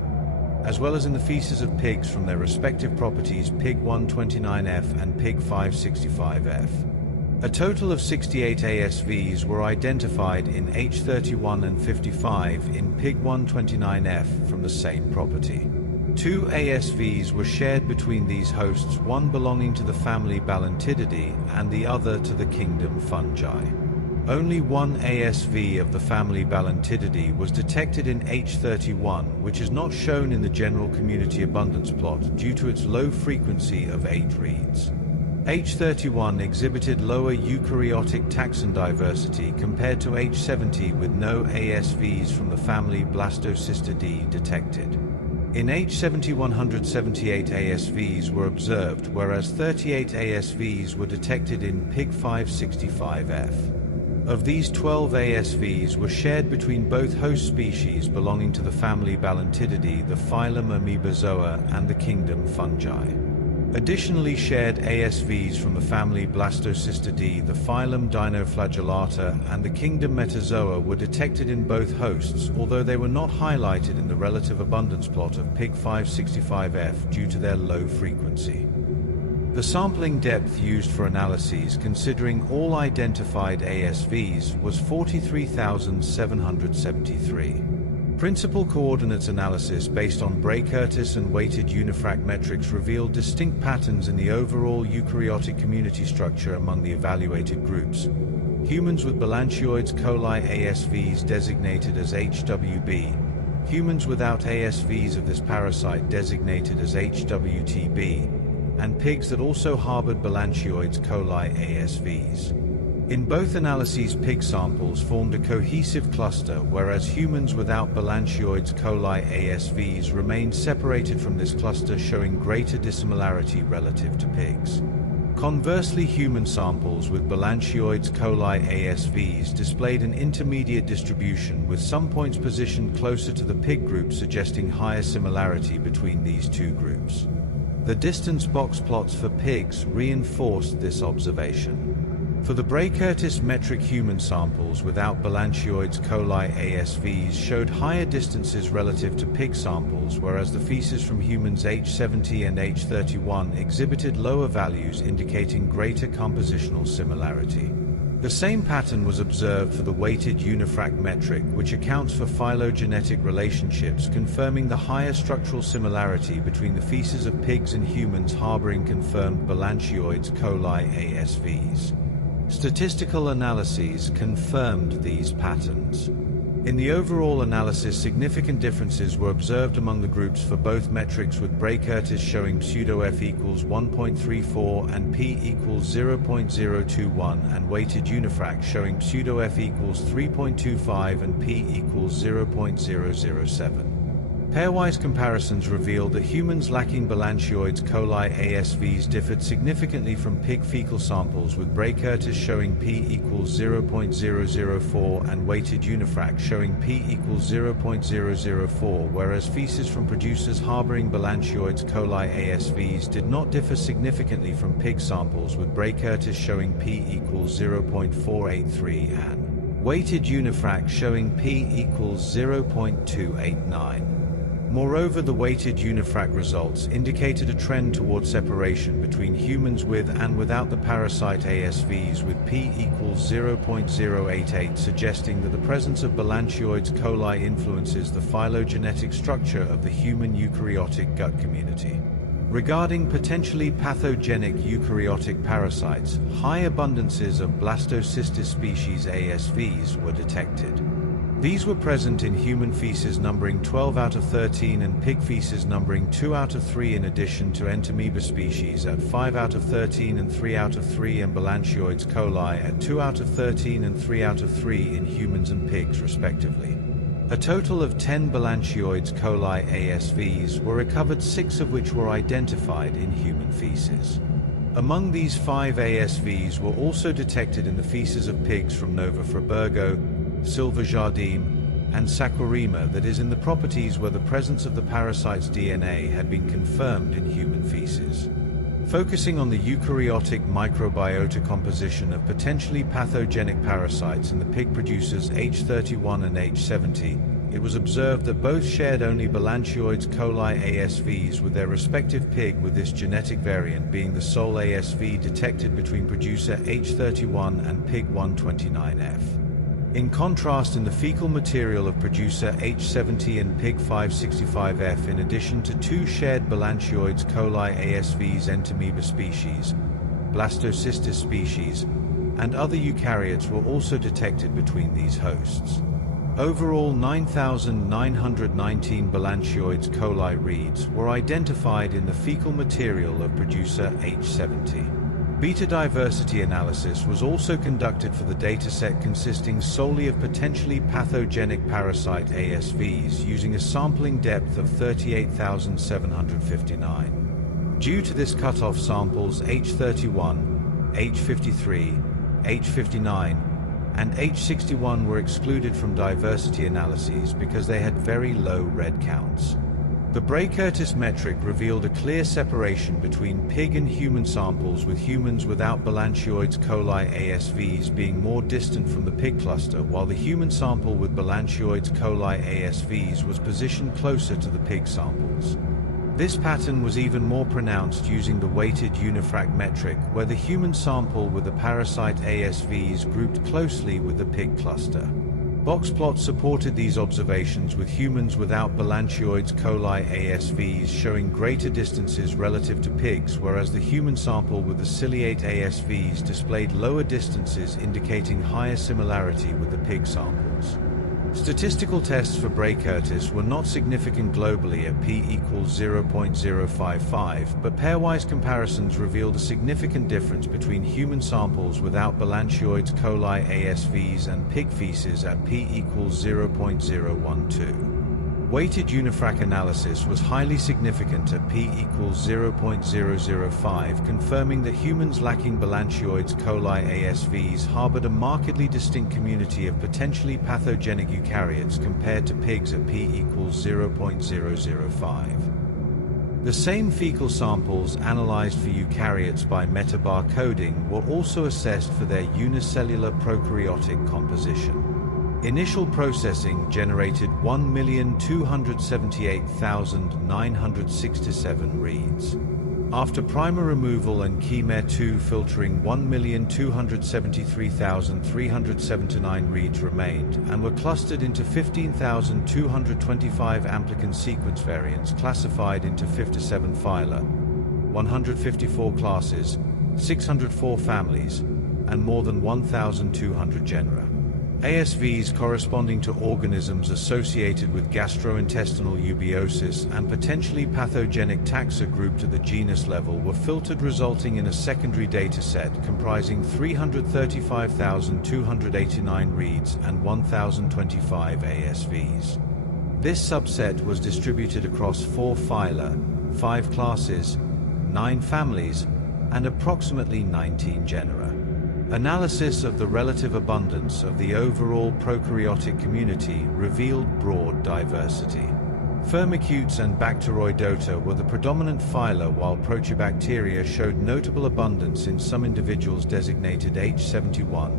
as well as in the feces of pigs from their respective properties, Pig 129F and Pig 565F. A total of 68 ASVs were identified in H31 and 55 in Pig 129F from the same property. 2 ASVs were shared between these hosts, one belonging to the family Balantioides and the other to the kingdom Fungi. Only 1 ASV of the family Balantioides was detected in H31, which is not shown in the general community abundance plot due to its low frequency of 8 reads. H31 exhibited lower eukaryotic taxon diversity compared to H70, with no ASVs from the family Blastocystidae detected. In H70, 178 ASVs were observed, whereas 38 ASVs were detected in Pig 565F. Of these, 12 ASVs were shared between both host species belonging to the family Balantioides, the phylum Amoebozoa, and the kingdom Fungi. Additionally, shared ASVs from the family Blastocystidae, the phylum Dinoflagellata, and the kingdom Metazoa were detected in both hosts, although they were not highlighted in the relative abundance plot of Pig 565F due to their low frequency. The sampling depth used for analyses, considering all identified ASVs, was 43,773. Principal coordinates analysis based on Bray-Curtis and weighted unifrac metrics revealed distinct patterns in the overall eukaryotic community structure among the evaluated groups. Humans with Balantioides coli ASVs designated as HWB, humans without ASVs of this parasite designated as HWTB, and pigs that also harbored Balantioides coli ASVs. In both analyses, pig samples formed a cohesive cluster, whereas humans without Balantioides coli ASVs remained separated from this cluster, showing greater dissimilarity relative to pigs. Conversely, human samples with Balantioides coli ASVs displayed an intermediate distribution, with some points positioned closer to the pig group, suggesting higher similarity between these two groups. The distance box plots for pigs reinforced this observation. For the Bray-Curtis metric, human samples without Balantioides coli ASVs showed higher distances relative to pig samples, whereas the feces from humans H70 and H31 exhibited lower values, indicating greater compositional similarity. The same pattern was observed for the weighted unifrac metric, which accounts for phylogenetic relationships, confirming the higher structural similarity between the feces of pigs and humans harboring confirmed Balantioides coli ASVs. Statistical analyses confirmed these patterns. In the overall analysis, significant differences were observed among the groups for both metrics, with Bray-Curtis showing pseudo-F equals 1.34 and P equals 0.021, and weighted unifrac showing pseudo-F equals 3.25 and P equals 0.007. Pairwise comparisons revealed that humans lacking Balantioides coli ASVs differed significantly from pig fecal samples, with Bray-Curtis showing P equals 0.004 and weighted unifrac showing P equals 0.004, whereas feces from producers harboring Balantioides coli ASVs did not differ significantly from pig samples, with Bray-Curtis showing P equals 0.483 and weighted unifrac showing P equals 0.289. Moreover, the weighted unifrac results indicated a trend toward separation between humans with and without the parasite ASVs, with P equals 0.088, suggesting that the presence of Balantioides coli influences the phylogenetic structure of the human eukaryotic gut community. Regarding potentially pathogenic eukaryotic parasites, high abundances of Blastocystis species ASVs were detected. These were present in human feces numbering 12 out of 13 and pig feces numbering 2 out of 3, in addition to entamoeba species at 5 out of 13 and 3 out of 3, and Balantioides coli at 2 out of 13 and 3 out of 3 in humans and pigs respectively. A total of 10 Balantioides coli ASVs were recovered, 6 of which were identified in human feces. Among these, 5 ASVs were also detected in the feces of pigs from Nova Freiburgo, Silverjardine, and Saccharima, that is, in the properties where the presence of the parasite's DNA had been confirmed in human feces. Focusing on the eukaryotic microbiota composition of potentially pathogenic parasites in the pig producers H31 and H70, it was observed that both shared only Balantioides coli ASVs with their respective pig, with this genetic variant being the sole ASV detected between producer H31 and pig 129F. In contrast, in the fecal material of producer H70 and pig 565F, in addition to 2 shared Balantioides coli ASVs, entamoeba species, Blastocystis species, and other eukaryotes were also detected between these hosts. Overall, 9,919 Balantioides coli reads were identified in the fecal material of producer H70. Beta diversity analysis was also conducted for the dataset consisting solely of potentially pathogenic parasite ASVs, using a sampling depth of 38,759. Due to this cutoff, samples H31, H53, H59, and H61 were excluded from diversity analyses because they had very low red counts. The Bray-Curtis metric revealed a clear separation between pig and human samples, with humans without Balantioides coli ASVs being more distant from the pig cluster, while the human sample with Balantioides coli ASVs was positioned closer to the pig samples. This pattern was even more pronounced using the weighted unifrac metric, where the human sample with the parasite ASVs grouped closely with the pig cluster. Box plots supported these observations, with humans without Balantioides coli ASVs showing greater distances relative to pigs, whereas the human sample with the ciliate ASVs displayed lower distances, indicating higher similarity with the pig samples. Statistical tests for Bray-Curtis were not significant globally at p equals 0.055, but pairwise comparisons revealed a significant difference between human samples without Balantioides coli ASVs and pig feces at p equals 0.012. Weighted unifrac analysis was highly significant at p equals 0.005, confirming that humans lacking Balantioides coli ASVs harbored a markedly distinct community of potentially pathogenic eukaryotes compared to pigs at p equals 0.005. The same fecal samples analyzed for eukaryotes by metabar coding were also assessed for their unicellular prokaryotic composition. Initial processing generated 1,278,967 reads. After primer removal and Chmer2 filtering, 1,273,379 reads remained and were clustered into 15,225 amplicon sequence variants classified into 57 phyla, 154 classes, 604 families, and more than 1,200 genera. ASVs corresponding to organisms associated with gastrointestinal eubiosis and potentially pathogenic taxa grouped at the genus level were filtered, resulting in a secondary data set comprising 335,289 reads and 1,025 ASVs. This subset was distributed across 4 phyla, 5 classes, 9 families, and approximately 19 genera. Analysis of the relative abundance of the overall prokaryotic community revealed broad diversity. Firmicutes and Bacteroidota were the predominant phyla, while Proteobacteria showed notable abundance in some individuals designated H71,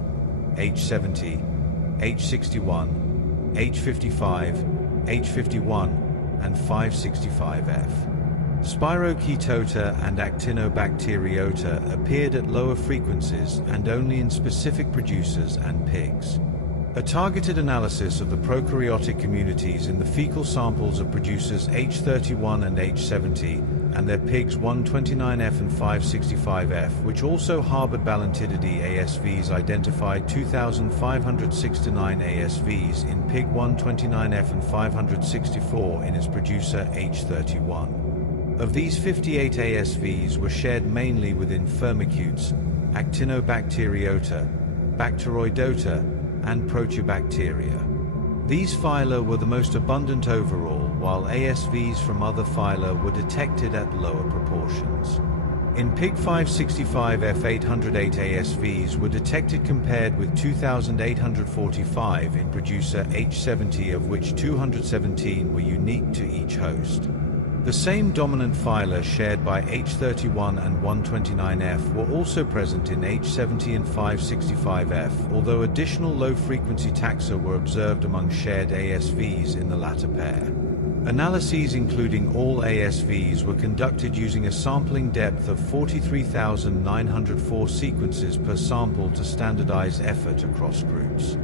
H70, H61, H55, H51, and 565F. Spiroketota and Actinobacteriota appeared at lower frequencies and only in specific producers and pigs. A targeted analysis of the prokaryotic communities in the fecal samples of producers H31 and H70 and their pigs 129F and 565F, which also harbored Balantioides ASVs, identified 2,569 ASVs in pig 129F and 564 in its producer H31. Of these, 58 ASVs were shared mainly within Firmicutes, Actinobacteriota, Bacteroidota, and Proteobacteria. These phyla were the most abundant overall, while ASVs from other phyla were detected at lower proportions. In pig 565F, 808 ASVs were detected compared with 2,845 in producer H70, of which 217 were unique to each host. The same dominant phyla shared by H31 and 129F were also present in H70 and 565F, although additional low-frequency taxa were observed among shared ASVs in the latter pair. Analyses including all ASVs were conducted using a sampling depth of 43,904 sequences per sample to standardize effort across groups.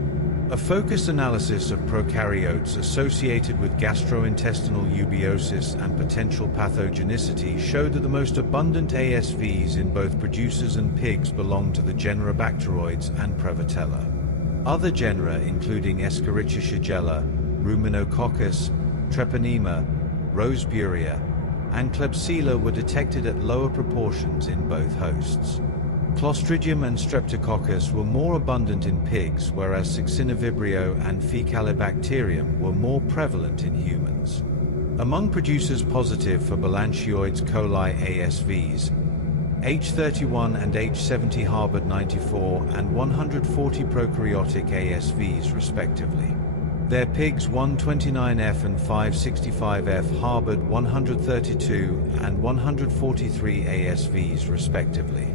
A focused analysis of prokaryotes associated with gastrointestinal eubiosis and potential pathogenicity showed that the most abundant ASVs in both producers and pigs belonged to the genera Bacteroides and Prevotella. Other genera, including Escherichia shigella, Ruminococcus, Treponema, Roseburia, and Klebsiella, were detected at lower proportions in both hosts. Clostridium and Streptococcus were more abundant in pigs, whereas Succinivibrio and Faecalibacterium were more prevalent in humans. Among producers positive for Balantioides coli ASVs, H31 and H70 harbored 94 and 140 prokaryotic ASVs respectively. Their pigs 129F and 565F harbored 132 and 143 ASVs respectively.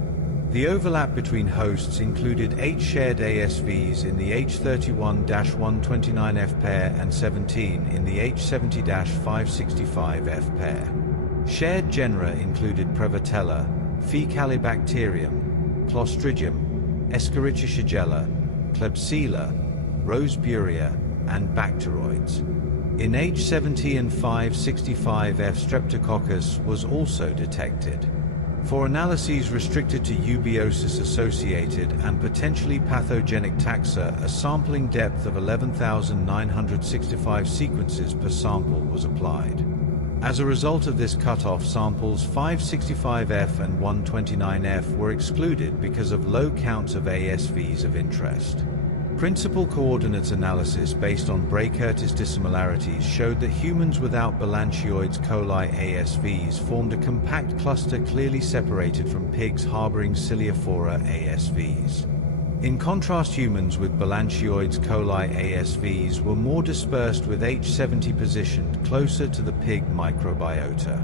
The overlap between hosts included 8 shared ASVs in the H31-129F pair and 17 in the H70-565F pair. Shared genera included Prevotella, Faecalibacterium, Clostridium, Escherichia shigella, Klebsiella, Roseburia, and Bacteroids. In H70 and 565F Streptococcus was also detected. For analyses restricted to eubiosis-associated and potentially pathogenic taxa, a sampling depth of 11,965 sequences per sample was applied. As a result of this cutoff, samples 565F and 129F were excluded because of low counts of ASVs of interest. Principal coordinates analysis based on Bray-Curtis dissimilarities showed that humans without Balantioides coli ASVs formed a compact cluster clearly separated from pigs harboring Ciliophora ASVs. In contrast, humans with Balantioides coli ASVs were more dispersed, with H70 positioned closer to the pig microbiota.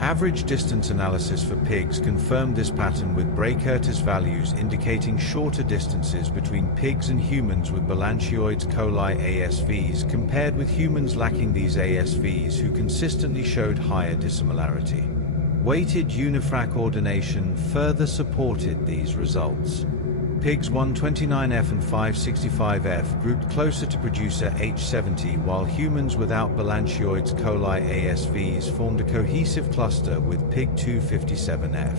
Average distance analysis for pigs confirmed this pattern, with Bray-Curtis values indicating shorter distances between pigs and humans with Balantioides coli ASVs compared with humans lacking these ASVs, who consistently showed higher dissimilarity. Weighted unifrac ordination further supported these results. Pigs 129F and 565F grouped closer to producer H70, while humans without Balantioides coli ASVs formed a cohesive cluster with pig 257F.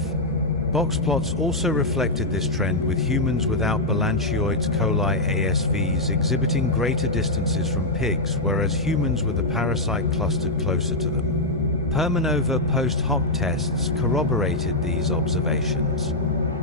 Box plots also reflected this trend, with humans without Balantioides coli ASVs exhibiting greater distances from pigs, whereas humans with the parasite clustered closer to them. Permanova post hoc tests corroborated these observations.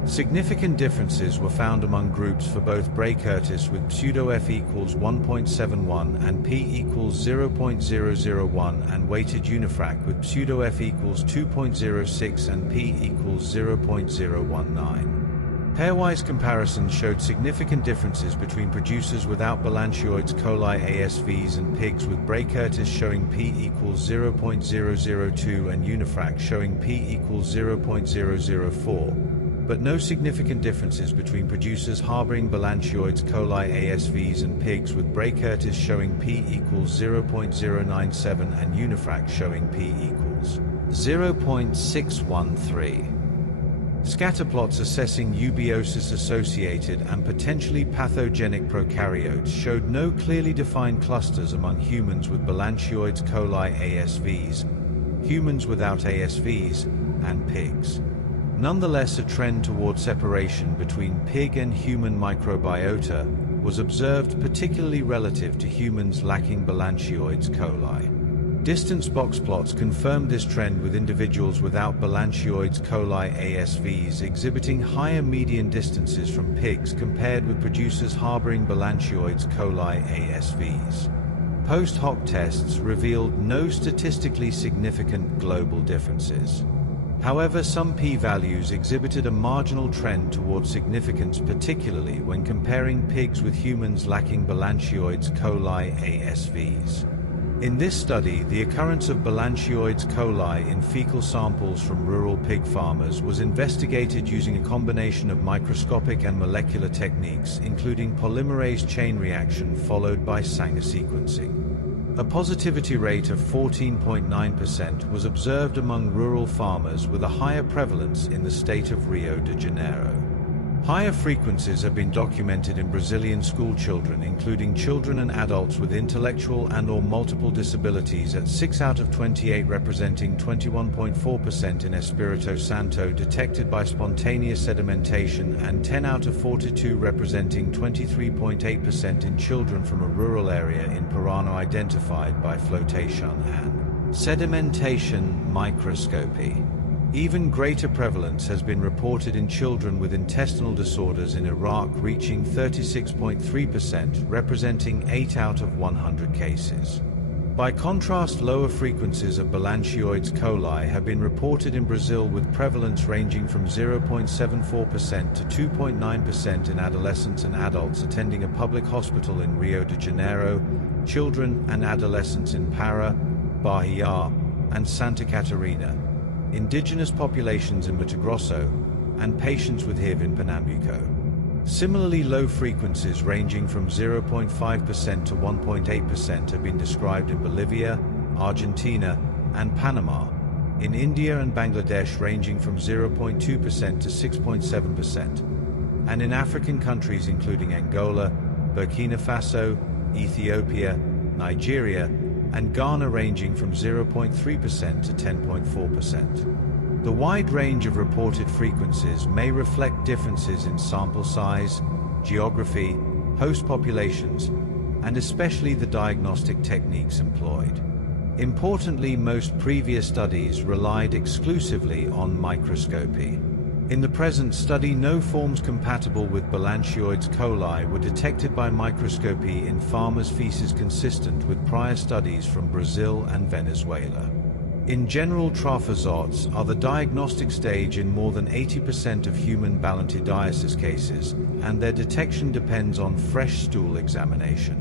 Significant differences were found among groups for both Bray-Curtis with pseudo-F equals 1.71 and P equals 0.001, and weighted unifrac with pseudo-F equals 2.06 and P equals 0.019. Pairwise comparisons showed significant differences between producers without Balantioides coli ASVs and pigs with Bray-Curtis showing P equals 0.002 and unifrac showing P equals 0.004. But no significant differences between producers harboring Balantioides coli ASVs and pigs with Bray-Curtis showing P equals 0.097 and unifrac showing P equals 0.613. Scatterplots assessing eubiosis-associated and potentially pathogenic prokaryotes showed no clearly defined clusters among humans with Balantioides coli ASVs, humans without ASVs, and pigs. Nonetheless, a trend toward separation between pig and human microbiota was observed, particularly relative to humans lacking Balantioides coli. Distance box plots confirmed this trend, with individuals without Balantioides coli ASVs exhibiting higher median distances from pigs compared with producers harboring Balantioides coli ASVs. Post hoc tests revealed no statistically significant global differences. However, some p-values exhibited a marginal trend toward significance, particularly when comparing pigs with humans lacking Balantioides coli ASVs. In this study, the occurrence of Balantioides coli in fecal samples from rural pig farmers was investigated using a combination of microscopic and molecular techniques, including polymerase chain reaction followed by Sanger sequencing. A positivity rate of 14.9% was observed among rural farmers, with a higher prevalence in the state of Rio de Janeiro. Higher frequencies have been documented in Brazilian school children, including children and adults with intellectual and/or multiple disabilities, at 6 out of 28, representing 21.4% in Espírito Santo detected by spontaneous sedimentation, and 10 out of 42, representing 23.8% in children from a rural area in Parana identified by flotation and sedimentation microscopy. Even greater prevalence has been reported in children with intestinal disorders in Iraq, reaching 36.3%, representing 8 out of 100 cases. By contrast, lower frequencies of Balantioides coli have been reported in Brazil with prevalence ranging from 0.74% to 2.9% in adolescents and adults attending a public hospital in Rio de Janeiro, children and adolescents in Para, Bahia, and Santa Catarina, indigenous populations in Mato Grosso, and patients with HIV in Pernambuco. Similarly, low frequencies ranging from 0.5% to 1.8% have been described in Bolivia, Argentina, and Panama, in India and Bangladesh ranging from 0.2% to 6.7%, and in African countries including Angola, Burkina Faso, Ethiopia, Nigeria, and Ghana ranging from 0.3% to 10.4%. The wide range of reported frequencies may reflect differences in sample size, geography, host populations, and especially the diagnostic techniques employed. Importantly, most previous studies relied exclusively on microscopy. In the present study, no forms compatible with Balantioides coli were detected by microscopy in farmers' feces, consistent with prior studies from Brazil and Venezuela. In general, trophozoites are the diagnostic stage in more than 80% of human balantioidiasis cases, and their detection depends on fresh stool examination.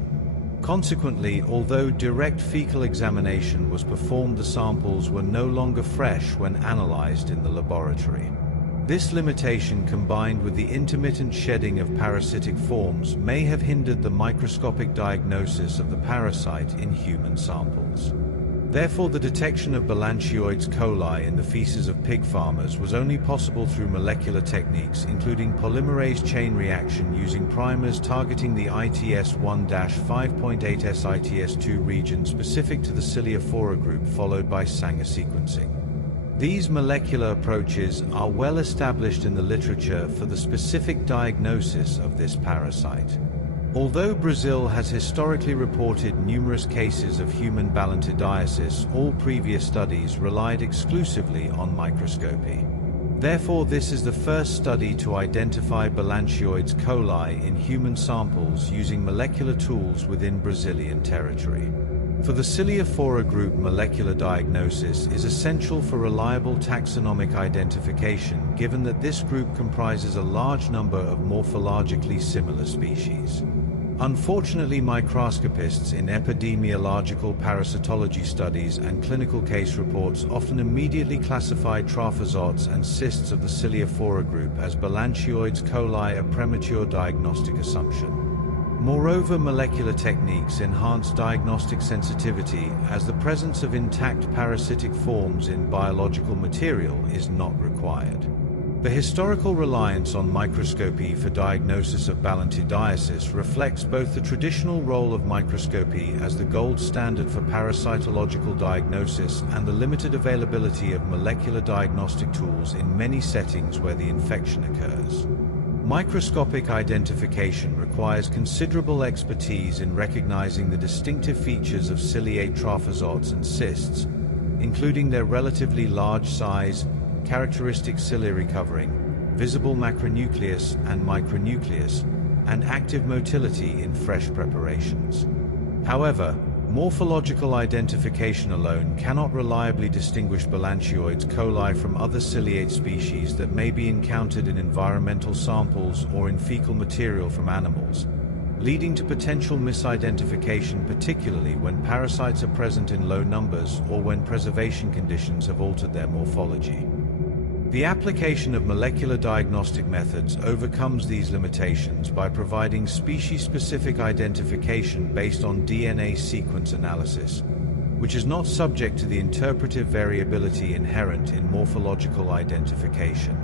Consequently, although direct fecal examination was performed, the samples were no longer fresh when analyzed in the laboratory. This limitation, combined with the intermittent shedding of parasitic forms, may have hindered the microscopic diagnosis of the parasite in human samples. Therefore, the detection of Balantioides coli in the feces of pig farmers was only possible through molecular techniques, including polymerase chain reaction using primers targeting the ITS1-5.8 SITS2 region specific to the Ciliophora group, followed by Sanger sequencing. These molecular approaches are well established in the literature for the specific diagnosis of this parasite. Although Brazil has historically reported numerous cases of human balantioidiasis, all previous studies relied exclusively on microscopy. Therefore, this is the first study to identify Balantioides coli in human samples using molecular tools within Brazilian territory. For the Ciliophora group, molecular diagnosis is essential for reliable taxonomic identification, given that this group comprises a large number of morphologically similar species. Unfortunately, microscopists in epidemiological parasitology studies and clinical case reports often immediately classify trophozoites and cysts of the Ciliophora group as Balantioides coli, a premature diagnostic assumption. Moreover, molecular techniques enhance diagnostic sensitivity, as the presence of intact parasitic forms in biological material is not required. The historical reliance on microscopy for diagnosis of balantioidiasis reflects both the traditional role of microscopy as the gold standard for parasitological diagnosis and the limited availability of molecular diagnostic tools in many settings where the infection occurs. Microscopic identification requires considerable expertise in recognizing the distinctive features of ciliate trophozoites and cysts, including their relatively large size, characteristic ciliary covering, visible macronucleus and micronucleus, and active motility in fresh preparations. However, morphological identification alone cannot reliably distinguish Balantioides coli from other ciliate species that may be encountered in environmental samples or in fecal material from animals, leading to potential misidentification, particularly when parasites are present in low numbers or when preservation conditions have altered their morphology. The application of molecular diagnostic methods overcomes these limitations by providing species-specific identification based on DNA sequence analysis, which is not subject to the interpretive variability inherent in morphological identification.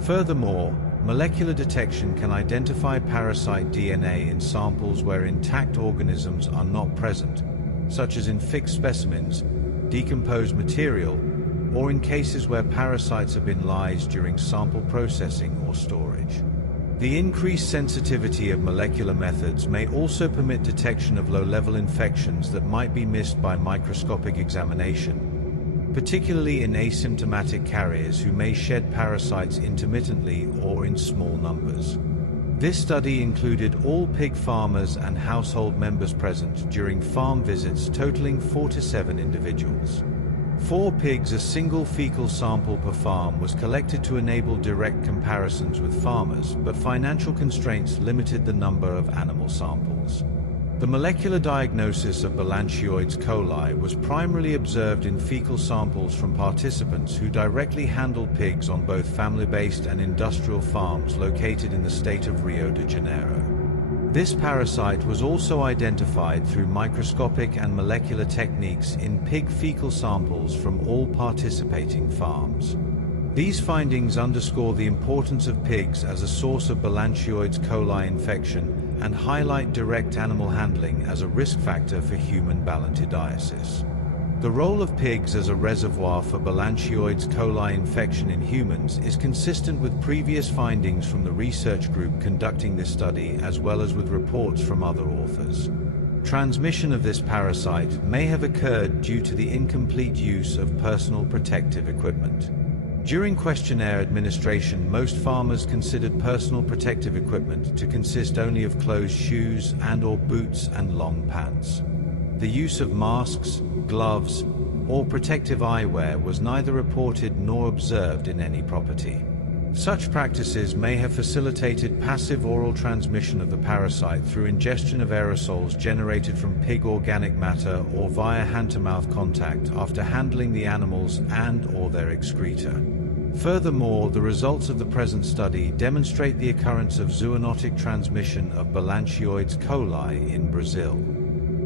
Furthermore, molecular detection can identify parasite DNA in samples where intact organisms are not present, such as in fixed specimens, decomposed material, or in cases where parasites have been lysed during sample processing or storage. The increased sensitivity of molecular methods may also permit detection of low-level infections that might be missed by microscopic examination, particularly in asymptomatic carriers who may shed parasites intermittently or in small numbers. This study included all pig farmers and household members present during farm visits, totaling 47 individuals. 4 pigs, a single fecal sample per farm, was collected to enable direct comparisons with farmers, but financial constraints limited the number of animal samples. The molecular diagnosis of Balantioides coli was primarily observed in fecal samples from participants who directly handled pigs on both family-based and industrial farms located in the state of Rio de Janeiro. This parasite was also identified through microscopic and molecular techniques in pig fecal samples from all participating farms. These findings underscore the importance of pigs as a source of Balantioides coli infection and highlight direct animal handling as a risk factor for human balantioidiasis. The role of pigs as a reservoir for Balantioides coli infection in humans is consistent with previous findings from the research group conducting this study, as well as with reports from other authors. Transmission of this parasite may have occurred due to the incomplete use of personal protective equipment. During questionnaire administration, most farmers considered personal protective equipment to consist only of closed shoes and/or boots and long pants. The use of masks, gloves, or protective eyewear was neither reported nor observed in any property. Such practices may have facilitated passive oral transmission of the parasite through ingestion of aerosols generated from pig organic matter or via hand-to-mouth contact after handling the animals and/or their excreta. Furthermore, the results of the present study demonstrate the occurrence of zoonotic transmission of Balantioides coli in Brazil.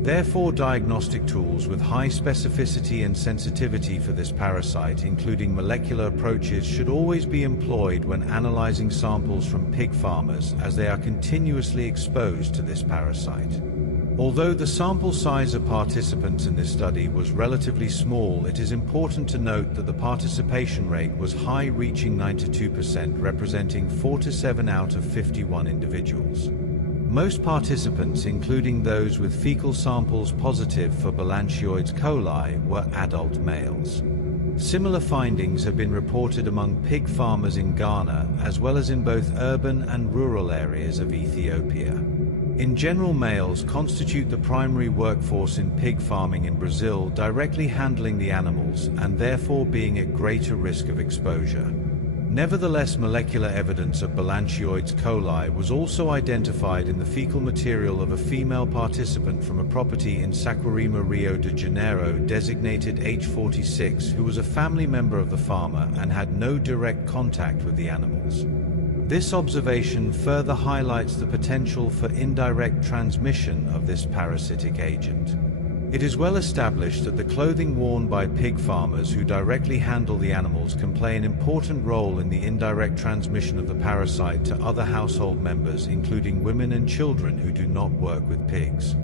Therefore, diagnostic tools with high specificity and sensitivity for this parasite, including molecular approaches, should always be employed when analyzing samples from pig farmers, as they are continuously exposed to this parasite. Although the sample size of participants in this study was relatively small, it is important to note that the participation rate was high, reaching 92%, representing 47 out of 51 individuals. Most participants, including those with fecal samples positive for Balantioides coli, were adult males. Similar findings have been reported among pig farmers in Ghana, as well as in both urban and rural areas of Ethiopia. In general, males constitute the primary workforce in pig farming in Brazil, directly handling the animals and therefore being at greater risk of exposure. Nevertheless, molecular evidence of Balantioides coli was also identified in the fecal material of a female participant from a property in Saquarema, Rio de Janeiro, designated H46, who was a family member of the farmer and had no direct contact with the animals. This observation further highlights the potential for indirect transmission of this parasitic agent. It is well established that the clothing worn by pig farmers who directly handle the animals can play an important role in the indirect transmission of the parasite to other household members, including women and children who do not work with pigs.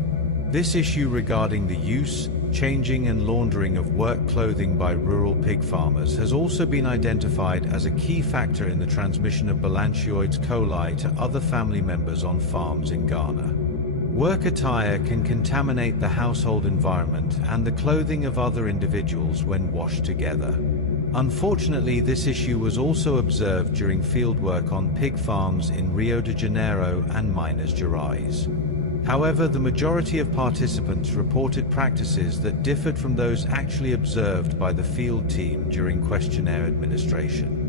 This issue regarding the use, changing and laundering of work clothing by rural pig farmers has also been identified as a key factor in the transmission of Balantioides coli to other family members on farms in Ghana. Work attire can contaminate the household environment and the clothing of other individuals when washed together. Unfortunately, this issue was also observed during fieldwork on pig farms in Rio de Janeiro and Minas Gerais. However, the majority of participants reported practices that differed from those actually observed by the field team during questionnaire administration.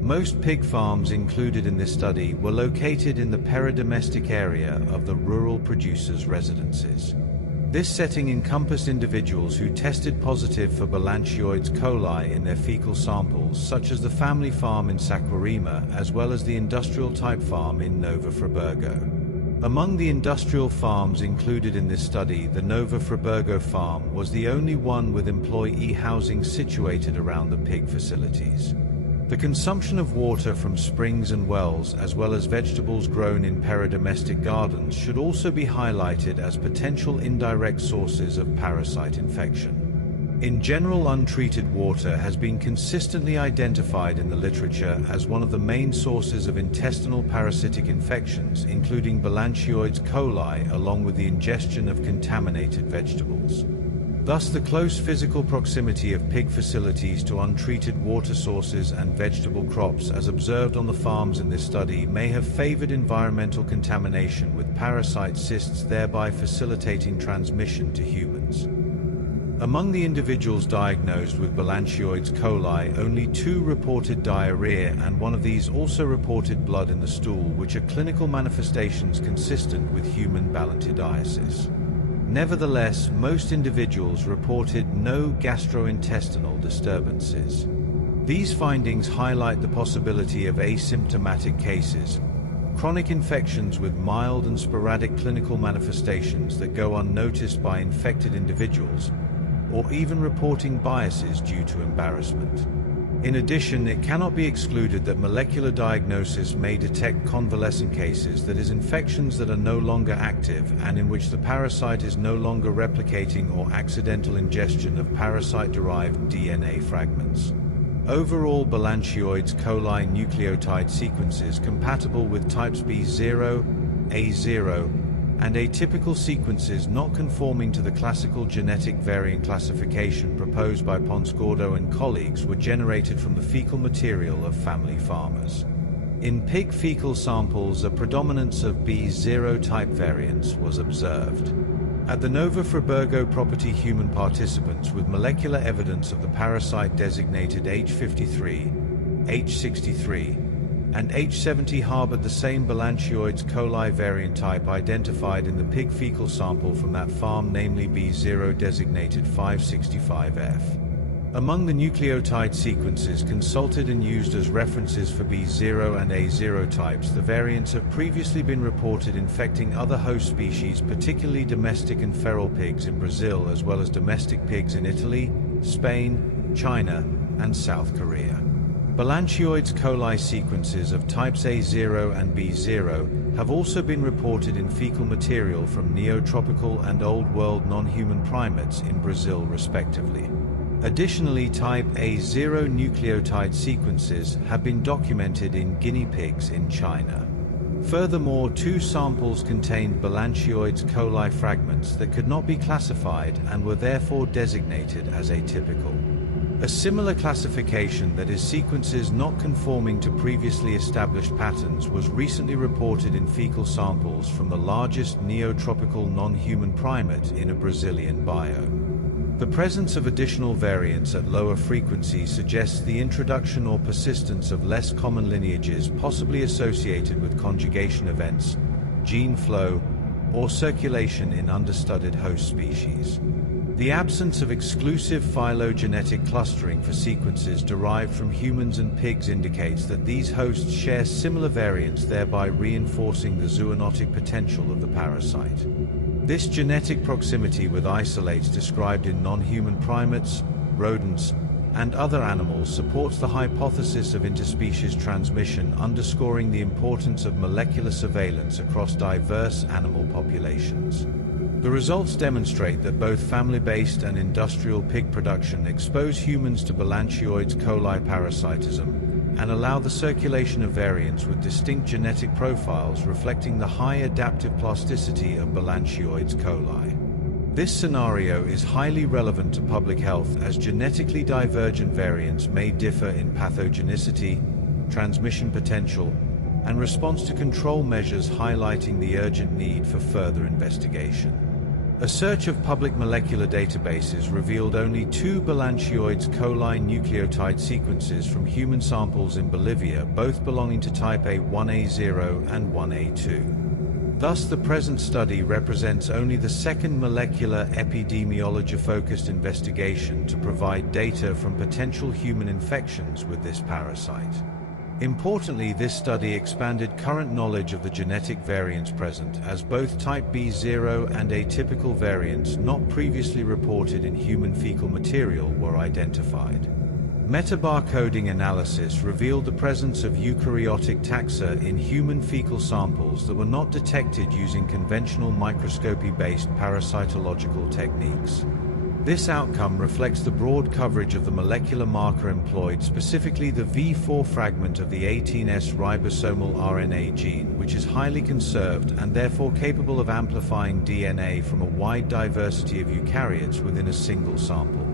Most pig farms included in this study were located in the peridomestic area of the rural producers' residences. This setting encompassed individuals who tested positive for Balantioides coli in their fecal samples, such as the family farm in Saquarema, as well as the industrial-type farm in Nova Friburgo. Among the industrial farms included in this study, the Nova Friburgo farm was the only one with employee housing situated around the pig facilities. The consumption of water from springs and wells, as well as vegetables grown in peridomestic gardens, should also be highlighted as potential indirect sources of parasite infection. In general, untreated water has been consistently identified in the literature as one of the main sources of intestinal parasitic infections, including Balantioides coli, along with the ingestion of contaminated vegetables. Thus, the close physical proximity of pig facilities to untreated water sources and vegetable crops, as observed on the farms in this study, may have favored environmental contamination with parasite cysts, thereby facilitating transmission to humans. Among the individuals diagnosed with Balantioides coli, only 2 reported diarrhea, and one of these also reported blood in the stool, which are clinical manifestations consistent with human balantioidiasis. Nevertheless, most individuals reported no gastrointestinal disturbances. These findings highlight the possibility of asymptomatic cases, chronic infections with mild and sporadic clinical manifestations that go unnoticed by infected individuals, or even reporting biases due to embarrassment. In addition, it cannot be excluded that molecular diagnosis may detect convalescent cases, that is, infections that are no longer active and in which the parasite is no longer replicating, or accidental ingestion of parasite-derived DNA fragments. Overall, Balantioides coli nucleotide sequences compatible with types B0, A0, and atypical sequences not conforming to the classical genetic variant classification proposed by Ponscordo and colleagues were generated from the fecal material of family farmers. In pig fecal samples, a predominance of B0 type variants was observed. At the Nova Friburgo property, human participants with molecular evidence of the parasite designated H53, H63, and H70 harbored the same Balantioides coli variant type identified in the pig fecal sample from that farm, namely B0 designated 565F. Among the nucleotide sequences consulted and used as references for B0 and A0 types, the variants have previously been reported infecting other host species, particularly domestic and feral pigs in Brazil, as well as domestic pigs in Italy, Spain, China, and South Korea. Balantioides coli sequences of types A0 and B0 have also been reported in fecal material from neotropical and Old World non-human primates in Brazil, respectively. Additionally, type A0 nucleotide sequences have been documented in guinea pigs in China. Furthermore, 2 samples contained Balantioides coli fragments that could not be classified and were therefore designated as atypical. A similar classification, that is, sequences not conforming to previously established patterns, was recently reported in fecal samples from the largest neotropical non-human primate in a Brazilian biome. The presence of additional variants at lower frequencies suggests the introduction or persistence of less common lineages, possibly associated with conjugation events, gene flow, or circulation in understudied host species. The absence of exclusive phylogenetic clustering for sequences derived from humans and pigs indicates that these hosts share similar variants, thereby reinforcing the zoonotic potential of the parasite. This genetic proximity with isolates described in non-human primates, rodents, and other animals supports the hypothesis of interspecies transmission, underscoring the importance of molecular surveillance across diverse animal populations. The results demonstrate that both family-based and industrial pig production expose humans to Balantioides coli parasitism and allow the circulation of variants with distinct genetic profiles reflecting the high adaptive plasticity of Balantioides coli. This scenario is highly relevant to public health, as genetically divergent variants may differ in pathogenicity, transmission potential, and response to control measures, highlighting the urgent need for further investigation. A search of public molecular databases revealed only 2 Balantioides coli nucleotide sequences from human samples in Bolivia, both belonging to type A1A0 and 1A2. Thus, the present study represents only the second molecular epidemiology-focused investigation to provide data from potential human infections with this parasite. Importantly, this study expanded current knowledge of the genetic variants present, as both type B0 and atypical variants not previously reported in human fecal material were identified. Metabarcoding analysis revealed the presence of eukaryotic taxa in human fecal samples that were not detected using conventional microscopy-based parasitological techniques. This outcome reflects the broad coverage of the molecular marker employed, specifically the V4 fragment of the 18S ribosomal RNA gene, which is highly conserved and therefore capable of amplifying DNA from a wide diversity of eukaryotes within a single sample.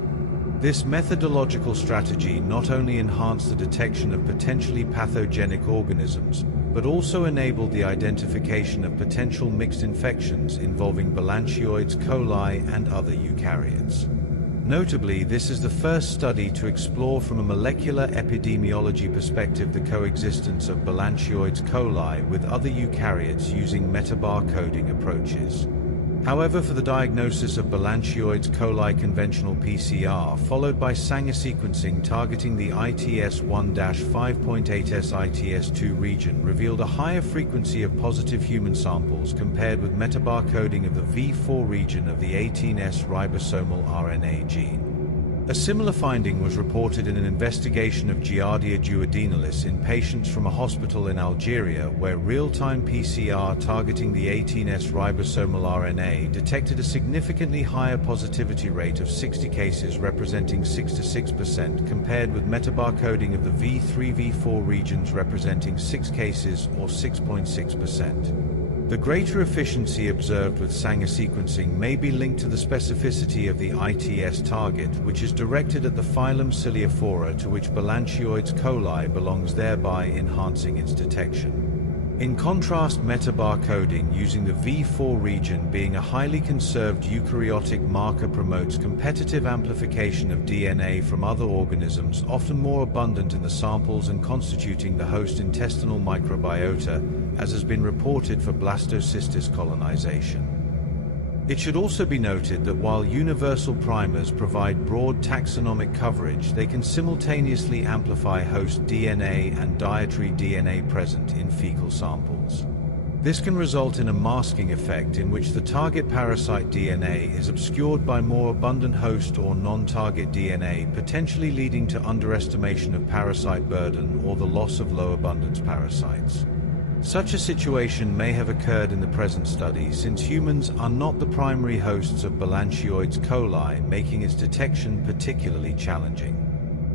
This methodological strategy not only enhanced the detection of potentially pathogenic organisms, but also enabled the identification of potential mixed infections involving Balantioides coli and other eukaryotes. Notably, this is the first study to explore from a molecular epidemiology perspective the coexistence of Balantioides coli with other eukaryotes using metabar coding approaches. However, for the diagnosis of Balantioides coli, conventional PCR followed by Sanger sequencing targeting the ITS1-5.8S ITS2 region revealed a higher frequency of positive human samples compared with metabar coding of the V4 region of the 18S ribosomal RNA gene. A similar finding was reported in an investigation of Giardia duodenalis in patients from a hospital in Algeria, where real-time PCR targeting the 18S ribosomal RNA detected a significantly higher positivity rate of 60 cases representing 6% compared with metabar coding of the V3-V4 regions representing 6 cases or 6.6%. The greater efficiency observed with Sanger sequencing may be linked to the specificity of the ITS target, which is directed at the phylum Ciliophora to which Balantioides coli belongs, thereby enhancing its detection. In contrast, metabar coding using the V4 region being a highly conserved eukaryotic marker promotes competitive amplification of DNA from other organisms, often more abundant in the samples and constituting the host intestinal microbiota, as has been reported for blastocystis colonization. It should also be noted that while universal primers provide broad taxonomic coverage, they can simultaneously amplify host DNA and dietary DNA present in fecal samples. This can result in a masking effect in which the target parasite DNA is obscured by more abundant host or non-target DNA, potentially leading to underestimation of parasite burden or the loss of low abundance parasites. Such a situation may have occurred in the present study, since humans are not the primary hosts of Balantioides coli, making its detection particularly challenging.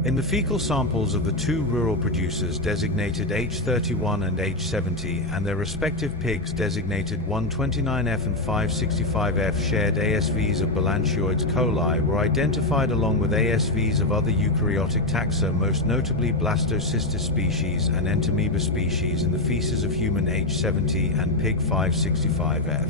In the fecal samples of the two rural producers designated H31 and H70 and their respective pigs designated 129F and 565F, shared ASVs of Balantioides coli were identified along with ASVs of other eukaryotic taxa, most notably blastocystis species and entamoeba species, in the feces of human H70 and pig 565F.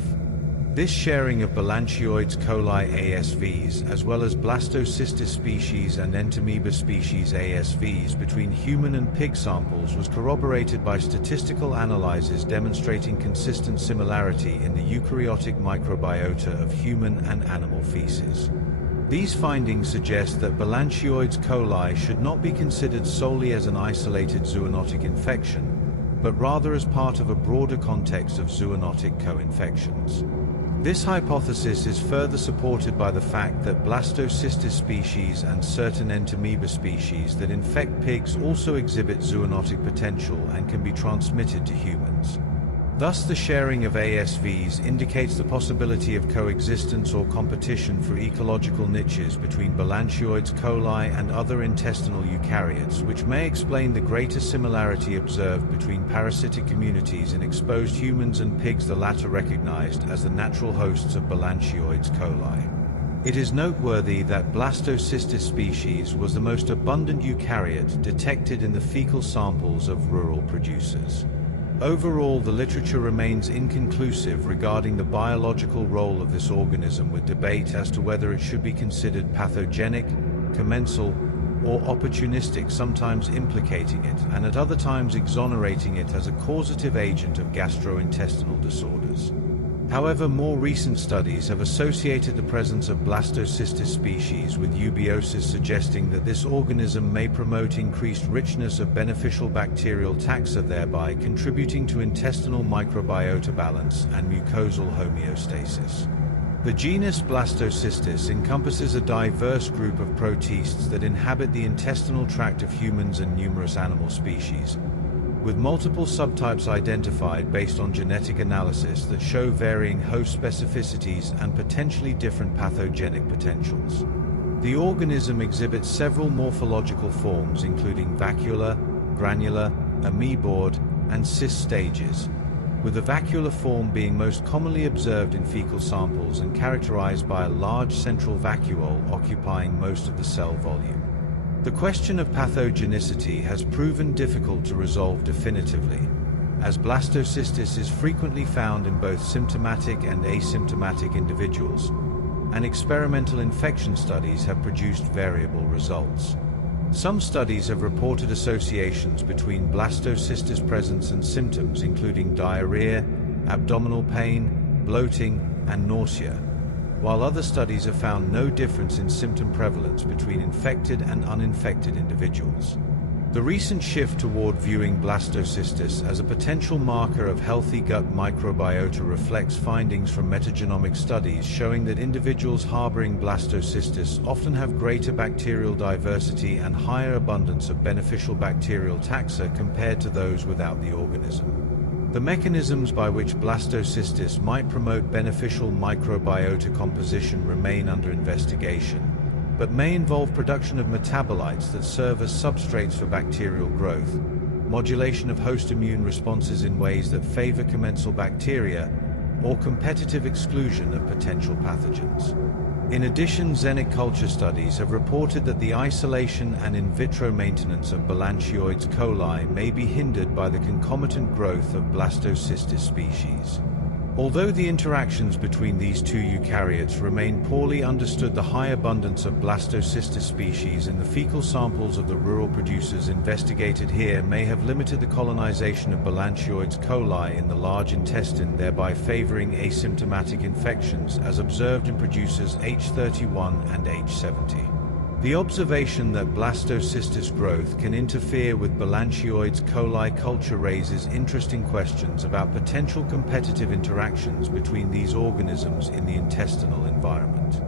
This sharing of Balantioides coli ASVs, as well as blastocystis species and entamoeba species ASVs between human and pig samples, was corroborated by statistical analyses demonstrating consistent similarity in the eukaryotic microbiota of human and animal feces. These findings suggest that Balantioides coli should not be considered solely as an isolated zoonotic infection, but rather as part of a broader context of zoonotic co-infections. This hypothesis is further supported by the fact that blastocystis species and certain entamoeba species that infect pigs also exhibit zoonotic potential and can be transmitted to humans. Thus, the sharing of ASVs indicates the possibility of coexistence or competition for ecological niches between Balantioides coli and other intestinal eukaryotes, which may explain the greater similarity observed between parasitic communities in exposed humans and pigs, the latter recognized as the natural hosts of Balantioides coli. It is noteworthy that blastocystis species was the most abundant eukaryote detected in the fecal samples of rural producers. Overall, the literature remains inconclusive regarding the biological role of this organism, with debate as to whether it should be considered pathogenic, commensal, or opportunistic, sometimes implicating it and at other times exonerating it as a causative agent of gastrointestinal disorders. However, more recent studies have associated the presence of blastocystis species with eubiosis, suggesting that this organism may promote increased richness of beneficial bacterial taxa, thereby contributing to intestinal microbiota balance and mucosal homeostasis. The genus Blastocystis encompasses a diverse group of protists that inhabit the intestinal tract of humans and numerous animal species, with multiple subtypes identified based on genetic analysis that show varying host specificities and potentially different pathogenic potentials. The organism exhibits several morphological forms including vacuolar, granular, amoeboid, and cyst stages, with the vacuolar form being most commonly observed in fecal samples and characterized by a large central vacuole occupying most of the cell volume. The question of pathogenicity has proven difficult to resolve definitively, as blastocystis is frequently found in both symptomatic and asymptomatic individuals, and experimental infection studies have produced variable results. Some studies have reported associations between blastocystis presence and symptoms including diarrhea, abdominal pain, bloating, and nausea, while other studies have found no difference in symptom prevalence between infected and uninfected individuals. The recent shift toward viewing blastocystis as a potential marker of healthy gut microbiota reflects findings from metagenomic studies showing that individuals harboring blastocystis often have greater bacterial diversity and higher abundance of beneficial bacterial taxa compared to those without the organism. The mechanisms by which blastocystis might promote beneficial microbiota composition remain under investigation, but may involve production of metabolites that serve as substrates for bacterial growth, modulation of host immune responses in ways that favor commensal bacteria, or competitive exclusion of potential pathogens. In addition, xenic culture studies have reported that the isolation and in vitro maintenance of Balantioides coli may be hindered by the concomitant growth of blastocystis species. Although the interactions between these two eukaryotes remain poorly understood, the high abundance of blastocystis species in the fecal samples of the rural producers investigated here may have limited the colonization of Balantioides coli in the large intestine, thereby favoring asymptomatic infections as observed in producers H31 and H70. The observation that blastocystis growth can interfere with Balantioides coli culture raises interesting questions about potential competitive interactions between these organisms in the intestinal environment.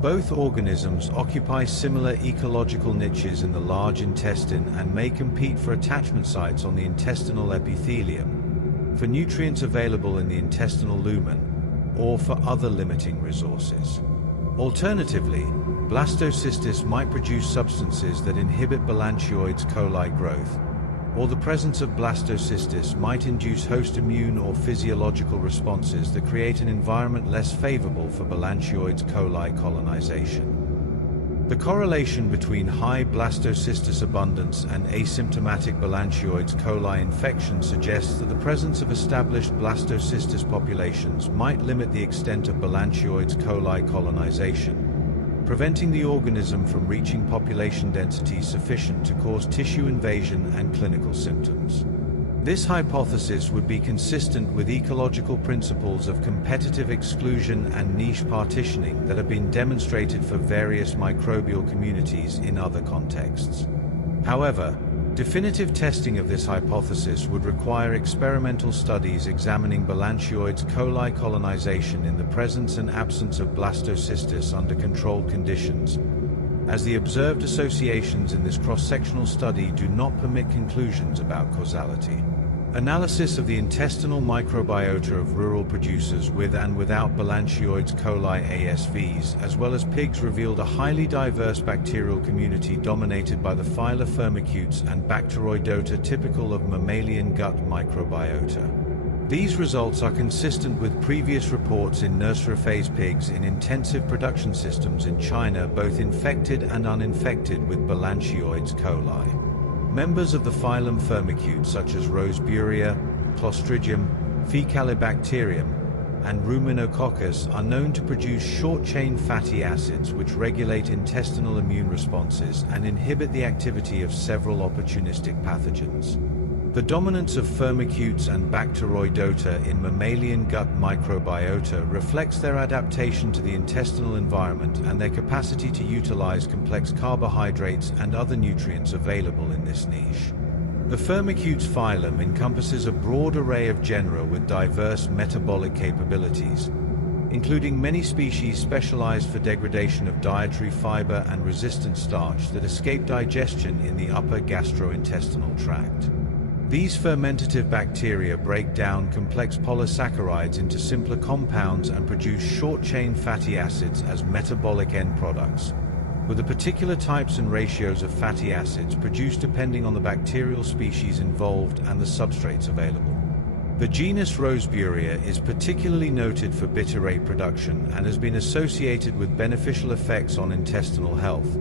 Both organisms occupy similar ecological niches in the large intestine and may compete for attachment sites on the intestinal epithelium, for nutrients available in the intestinal lumen, or for other limiting resources. Alternatively, blastocystis might produce substances that inhibit Balantioides coli growth, or the presence of blastocystis might induce host immune or physiological responses that create an environment less favorable for Balantioides coli colonization. The correlation between high blastocystis abundance and asymptomatic Balantioides coli infection suggests that the presence of established blastocystis populations might limit the extent of Balantioides coli colonization, preventing the organism from reaching population density sufficient to cause tissue invasion and clinical symptoms. This hypothesis would be consistent with ecological principles of competitive exclusion and niche partitioning that have been demonstrated for various microbial communities in other contexts. However, definitive testing of this hypothesis would require experimental studies examining Balantioides coli colonization in the presence and absence of blastocystis under controlled conditions, as the observed associations in this cross-sectional study do not permit conclusions about causality. Analysis of the intestinal microbiota of rural producers with and without Balantioides coli ASVs, as well as pigs, revealed a highly diverse bacterial community dominated by the phyla Firmicutes and Bacteroidota typical of mammalian gut microbiota. These results are consistent with previous reports in nursery-phase pigs in intensive production systems in China, both infected and uninfected with Balantioides coli. Members of the phylum Firmicutes such as Roseburia, Clostridium, Faecalibacterium, and Ruminococcus are known to produce short-chain fatty acids which regulate intestinal immune responses and inhibit the activity of several opportunistic pathogens. The dominance of Firmicutes and Bacteroidota in mammalian gut microbiota reflects their adaptation to the intestinal environment and their capacity to utilize complex carbohydrates and other nutrients available in this niche. The Firmicutes phylum encompasses a broad array of genera with diverse metabolic capabilities, including many species specialized for degradation of dietary fiber and resistant starch that escape digestion in the upper gastrointestinal tract. These fermentative bacteria break down complex polysaccharides into simpler compounds and produce short-chain fatty acids as metabolic end products, with the particular types and ratios of fatty acids produced depending on the bacterial species involved and the substrates available. The genus Roseburia is particularly noted for bitterate production and has been associated with beneficial effects on intestinal health,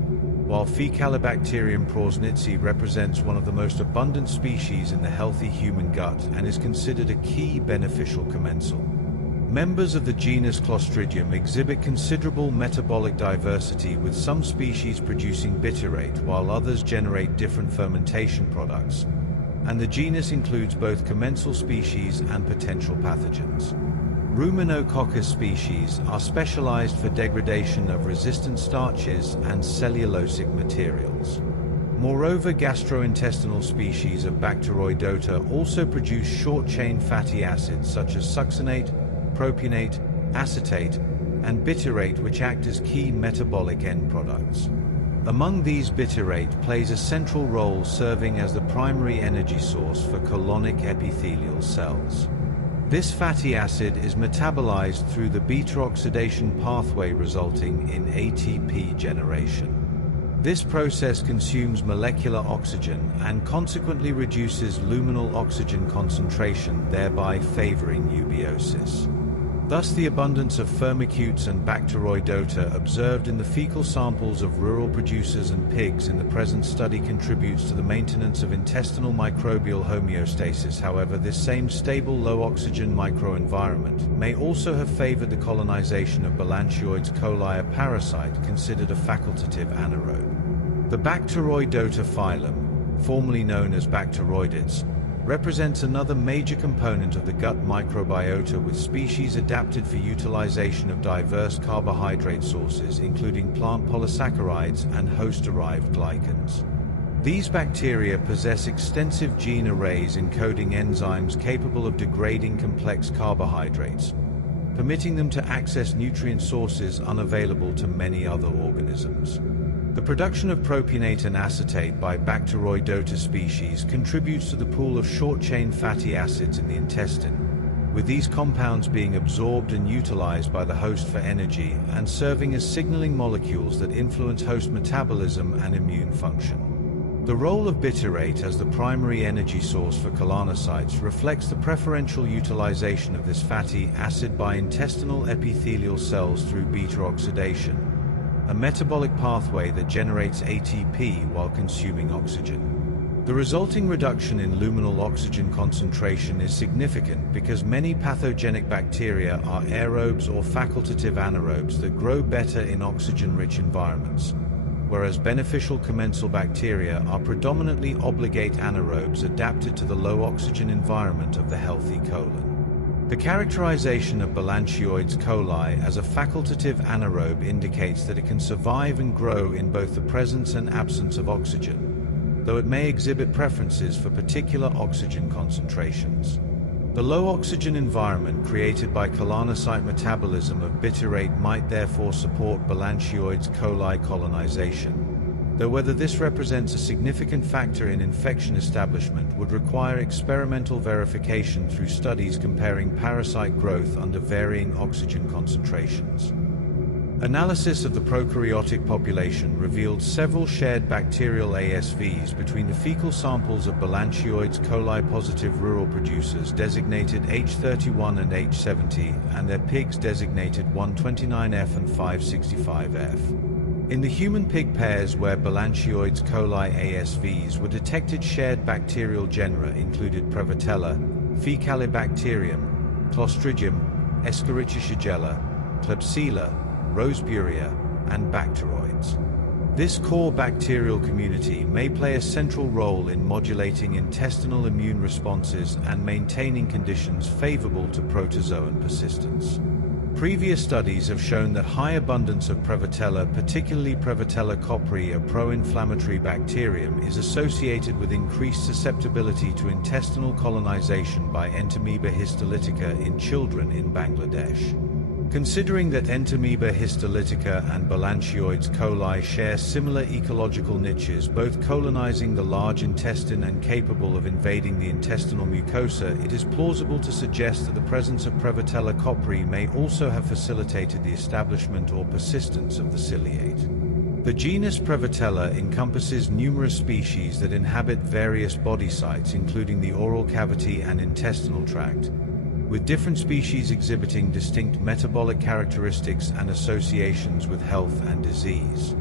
while Faecalibacterium prausnitzii represents one of the most abundant species in the healthy human gut and is considered a key beneficial commensal. Members of the genus Clostridium exhibit considerable metabolic diversity, with some species producing bitterate while others generate different fermentation products, and the genus includes both commensal species and potential pathogens. Ruminococcus species are specialized for degradation of resistant starches and cellulosic materials. Moreover, gastrointestinal species of Bacteroidota also produce short-chain fatty acids such as succinate, propionate, acetate, and bitterate, which act as key metabolic end products. Among these, bitterate plays a central role, serving as the primary energy source for colonic epithelial cells. This fatty acid is metabolized through the beta-oxidation pathway, resulting in ATP generation. This process consumes molecular oxygen and consequently reduces luminal oxygen concentration, thereby favoring eubiosis. Thus, the abundance of firmicutes and Bacteroidota observed in the fecal samples of rural producers and pigs in the present study contributes to the maintenance of intestinal microbial homeostasis. However, this same stable low-oxygen microenvironment may also have favored the colonization of Balantioides coli, a parasite considered a facultative anaerobe. The Bacteroidota phylum, formerly known as Bacteroides, represents another major component of the gut microbiota, with species adapted for utilization of diverse carbohydrate sources, including plant polysaccharides and host-derived glycans. These bacteria possess extensive gene arrays encoding enzymes capable of degrading complex carbohydrates, permitting them to access nutrient sources unavailable to many other organisms. The production of propionate and acetate by Bacteroidota species contributes to the pool of short-chain fatty acids in the intestine, with these compounds being absorbed and utilized by the host for energy and serving as signaling molecules that influence host metabolism and immune function. The role of bitterate as the primary energy source for colonocytes reflects the preferential utilization of this fatty acid by intestinal epithelial cells through beta-oxidation, a metabolic pathway that generates ATP while consuming oxygen. The resulting reduction in luminal oxygen concentration is significant because many pathogenic bacteria are aerobes or facultative anaerobes that grow better in oxygen-rich environments, whereas beneficial commensal bacteria are predominantly obligate anaerobes adapted to the low-oxygen environment of the healthy colon. The characterization of Balantioides coli as a facultative anaerobe indicates that it can survive and grow in both the presence and absence of oxygen, though it may exhibit preferences for particular oxygen concentrations. The low-oxygen environment created by colonocyte metabolism of bitterate might therefore support Balantioides coli colonization, though whether this represents a significant factor in infection establishment would require experimental verification through studies comparing parasite growth under varying oxygen concentrations. Analysis of the prokaryotic population revealed several shared bacterial ASVs between the fecal samples of Balantioides coli positive rural producers designated H31 and H70 and their pigs designated 129F and 565F. In the human-pig pairs where Balantioides coli ASVs were detected, shared bacterial genera included Prevotella, Faecalibacterium, Clostridium, Escherichia shigella, Klebsiella, Roseburia, and Bacteroides. This core bacterial community may play a central role in modulating intestinal immune responses and maintaining conditions favorable to protozoan persistence. Previous studies have shown that high abundance of Prevotella, particularly Prevotella copri, a pro-inflammatory bacterium, is associated with increased susceptibility to intestinal colonization by Entamoeba histolytica in children in Bangladesh. Considering that Entamoeba histolytica and Balantioides coli share similar ecological niches, both colonizing the large intestine and capable of invading the intestinal mucosa, it is plausible to suggest that the presence of Prevotella copri may also have facilitated the establishment or persistence of the ciliate. The genus Prevotella encompasses numerous species that inhabit various body sites, including the oral cavity and intestinal tract, with different species exhibiting distinct metabolic characteristics and associations with health and disease.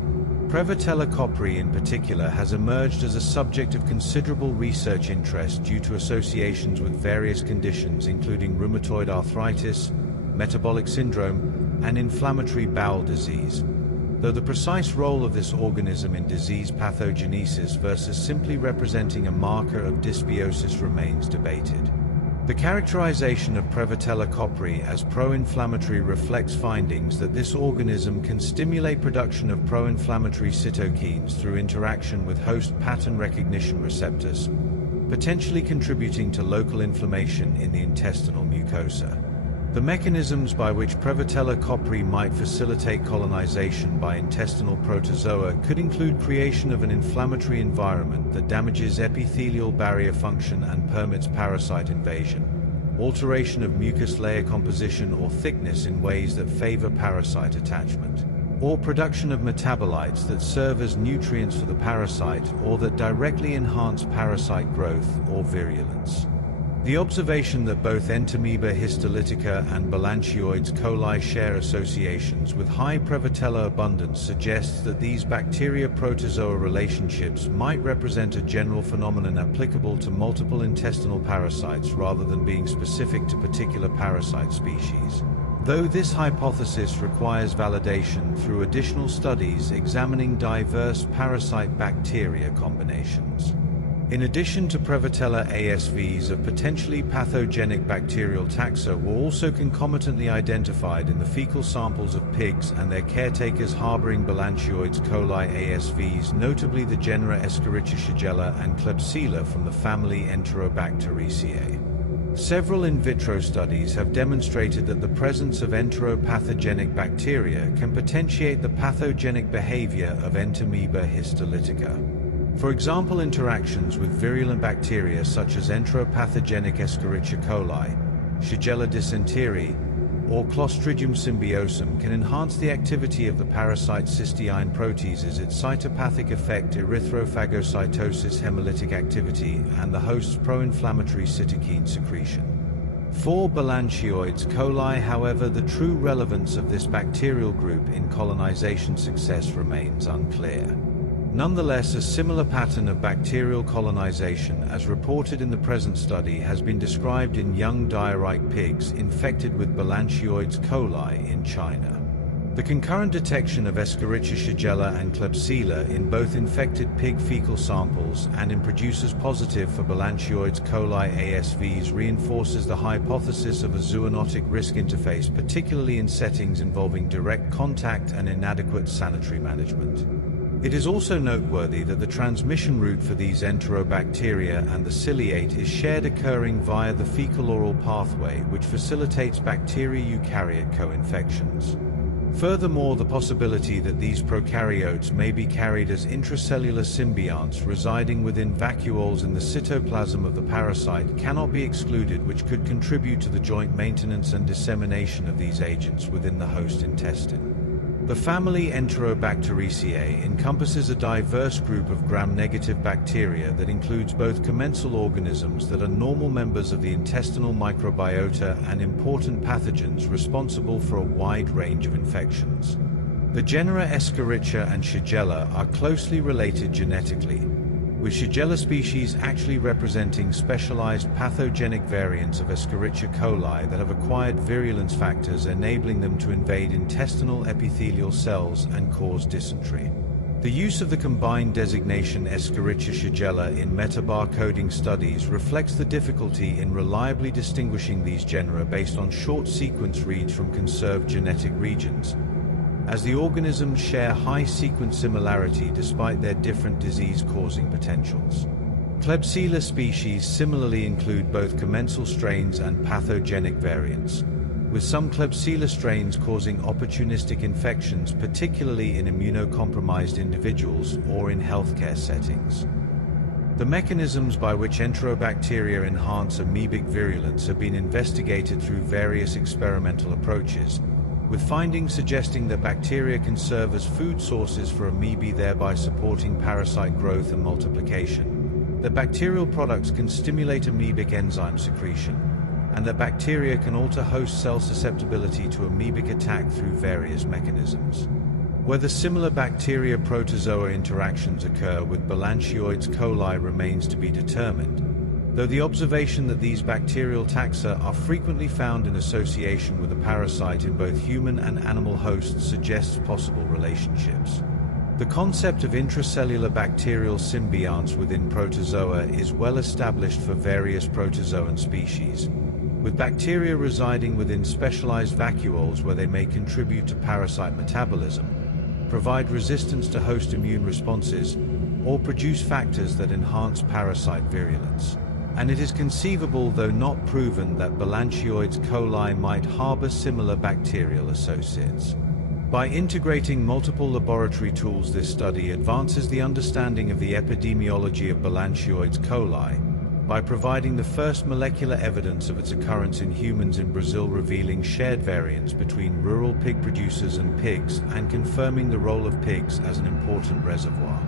Prevotella copri in particular has emerged as a subject of considerable research interest due to associations with various conditions including rheumatoid arthritis, metabolic syndrome, and inflammatory bowel disease, though the precise role of this organism in disease pathogenesis versus simply representing a marker of dysbiosis remains debated. The characterization of Prevotella copri as pro-inflammatory reflects findings that this organism can stimulate production of pro-inflammatory cytokines through interaction with host pattern recognition receptors, potentially contributing to local inflammation in the intestinal mucosa. The mechanisms by which Prevotella copri might facilitate colonization by intestinal protozoa could include creation of an inflammatory environment that damages epithelial barrier function and permits parasite invasion, alteration of mucus layer composition or thickness in ways that favor parasite attachment, or production of metabolites that serve as nutrients for the parasite or that directly enhance parasite growth or virulence. The observation that both Entamoeba histolytica and Balantioides coli share associations with high Prevotella abundance suggests that these bacteria-protozoa relationships might represent a general phenomenon applicable to multiple intestinal parasites rather than being specific to particular parasite species, though this hypothesis requires validation through additional studies examining diverse parasite-bacteria combinations. In addition to Prevotella, ASVs of potentially pathogenic bacterial taxa were also concomitantly identified in the fecal samples of pigs and their caretakers harboring Balantioides coli ASVs, notably the genera Escherichia Shigella and Klebsiella from the family Enterobacteriaceae. Several in vitro studies have demonstrated that the presence of enteropathogenic bacteria can potentiate the pathogenic behavior of Entamoeba histolytica. For example, interactions with virulent bacteria such as enteropathogenic Escherichia coli, Shigella dysentery, or Clostridium symbiosum can enhance the activity of the parasite cysteine proteases, its cytopathic effect, erythrophagocytosis, hemolytic activity, and the host's pro-inflammatory cytokine secretion. For Balantioides coli, however, the true relevance of this bacterial group in colonization success remains unclear. Nonetheless, a similar pattern of bacterial colonization as reported in the present study has been described in young diarrheic pigs infected with Balantioides coli in China. The concurrent detection of Escherichia Shigella and Klebsiella in both infected pig fecal samples and in producers positive for Balantioides coli ASVs reinforces the hypothesis of a zoonotic risk interface, particularly in settings involving direct contact and inadequate sanitary management. It is also noteworthy that the transmission route for these enterobacteria and the ciliate is shared, occurring via the fecal-oral pathway, which facilitates bacteria eukaryote co-infections. Furthermore, the possibility that these prokaryotes may be carried as intracellular symbionts residing within vacuoles in the cytoplasm of the parasite cannot be excluded, which could contribute to the joint maintenance and dissemination of these agents within the host intestine. The family Enterobacteriaceae encompasses a diverse group of gram-negative bacteria that includes both commensal organisms that are normal members of the intestinal microbiota and important pathogens responsible for a wide range of infections. The genera Escherichia and Shigella are closely related genetically, with Shigella species actually representing specialized pathogenic variants of Escherichia coli that have acquired virulence factors enabling them to invade intestinal epithelial cells and cause dysentery. The use of the combined designation Escherichia Shigella in metabar-coding studies reflects the difficulty in reliably distinguishing these genera based on short sequence reads from conserved genetic regions, as the organisms share high sequence similarity despite their different disease-causing potentials. Klebsiella species similarly include both commensal strains and pathogenic variants, with some Klebsiella strains causing opportunistic infections, particularly in immunocompromised individuals or in healthcare settings. The mechanisms by which enterobacteria enhance amoebic virulence have been investigated through various experimental approaches, with findings suggesting that bacteria can serve as food sources for amoebae, thereby supporting parasite growth and multiplication, that bacterial products can stimulate amoebic enzyme secretion, and that bacteria can alter host cell susceptibility to amoebic attack through various mechanisms. Whether similar bacteria-protozoa interactions occur with Balantioides coli remains to be determined, though the observation that these bacterial taxa are frequently found in association with a parasite in both human and animal hosts suggests possible relationships. The concept of intracellular bacterial symbionts within protozoa is well established for various protozoan species, with bacteria residing within specialized vacuoles where they may contribute to parasite metabolism, provide resistance to host immune responses, or produce factors that enhance parasite virulence. And it is conceivable, though not proven, that Balantioides coli might harbor similar bacterial associates. By integrating multiple laboratory tools, this study advances the understanding of the epidemiology of Balantioides coli by providing the first molecular evidence of its occurrence in humans in Brazil, revealing shared variants between rural pig producers and pigs and confirming the role of pigs as an important reservoir.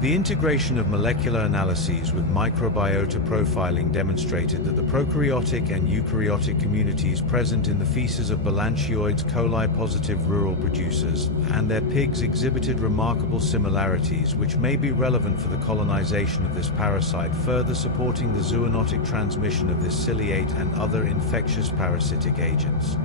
The integration of molecular analyses with microbiota profiling demonstrated that the prokaryotic and eukaryotic communities present in the feces of Balantioides coli-positive rural producers and their pigs exhibited remarkable similarities which may be relevant for the colonization of this parasite, further supporting the zoonotic transmission of this ciliate and other infectious parasitic agents.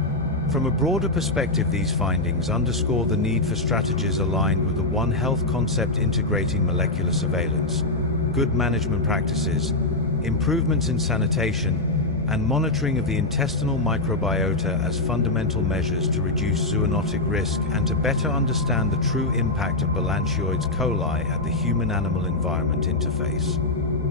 From a broader perspective, these findings underscore the need for strategies aligned with the One Health concept, integrating molecular surveillance, good management practices, improvements in sanitation, and monitoring of the intestinal microbiota as fundamental measures to reduce zoonotic risk and to better understand the true impact of Balantioides coli at the human-animal environment interface.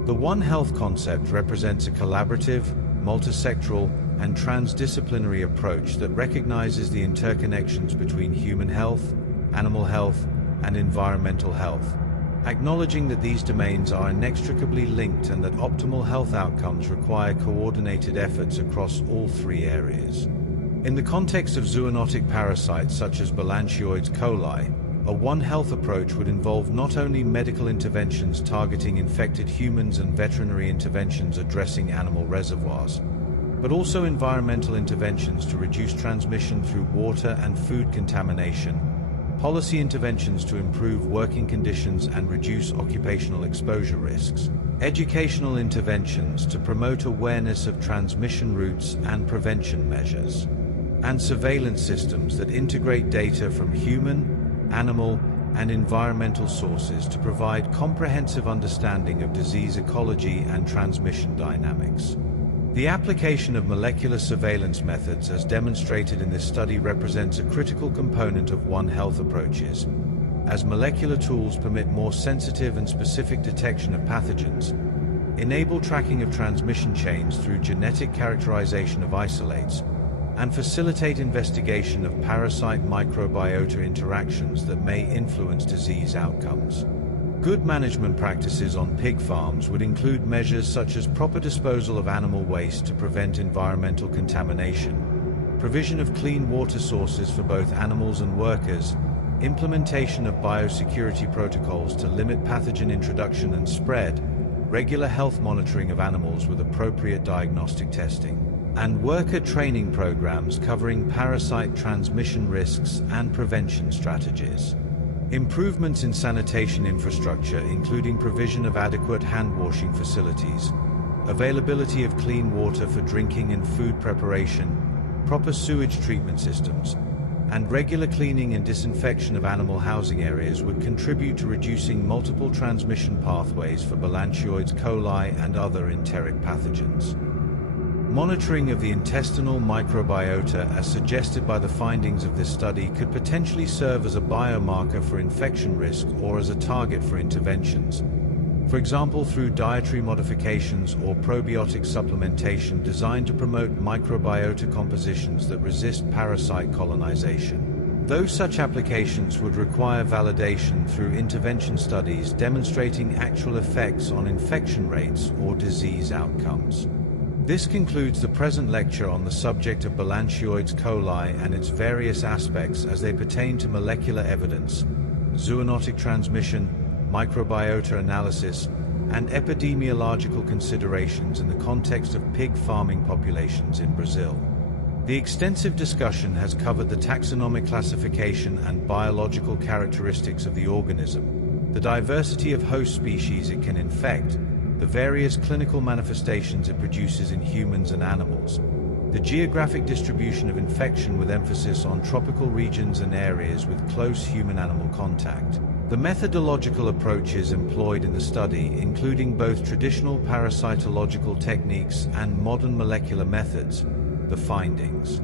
The One Health concept represents a collaborative, multisectoral, and transdisciplinary approach that recognizes the interconnections between human health, animal health, and environmental health, acknowledging that these domains are inextricably linked and that optimal health outcomes require coordinated efforts across all three areas. In the context of zoonotic parasites such as Balantioides coli, a One Health approach would involve not only medical interventions targeting infected humans and veterinary interventions addressing animal reservoirs, but also environmental interventions to reduce transmission through water and food contamination, policy interventions to improve working conditions and reduce occupational exposure risks, educational interventions to promote awareness of transmission routes and prevention measures, and surveillance systems that integrate data from human, animal, and environmental sources to provide comprehensive understanding of disease ecology and transmission dynamics. The application of molecular surveillance methods as demonstrated in this study represents a critical component of One Health approaches, as molecular tools permit more sensitive and specific detection of pathogens, enable tracking of transmission chains through genetic characterization of isolates, and facilitate investigation of parasite microbiota interactions that may influence disease outcomes. Good management practices on pig farms would include measures such as proper disposal of animal waste to prevent environmental contamination, provision of clean water sources for both animals and workers, implementation of biosecurity protocols to limit pathogen introduction and spread, regular health monitoring of animals with appropriate diagnostic testing, and worker training programs covering parasite transmission risks and prevention strategies. Improvements in sanitation infrastructure, including provision of adequate hand-washing facilities, availability of clean water for drinking and food preparation, proper sewage treatment systems, and regular cleaning and disinfection of animal housing areas would contribute to reducing multiple transmission pathways for Balantioides coli and other enteric pathogens. Monitoring of the intestinal microbiota, as suggested by the findings of this study, could potentially serve as a biomarker for infection risk or as a target for interventions, for example through dietary modifications or probiotic supplementation designed to promote microbiota compositions that resist parasite colonization. Though such applications would require validation through intervention studies demonstrating actual effects on infection rates or disease outcomes. This concludes the present lecture on the subject of Balantioides coli and its various aspects as they pertain to molecular evidence, zoonotic transmission, microbiota analysis, and epidemiological considerations in the context of pig farming populations in Brazil. The extensive discussion has covered the taxonomic classification and biological characteristics of the organism, the diversity of host species it can infect, the various clinical manifestations it produces in humans and animals, the geographic distribution of infection with emphasis on tropical regions and areas with close human-animal contact, the methodological approaches employed in the study, including both traditional parasitological techniques and modern molecular methods, the findings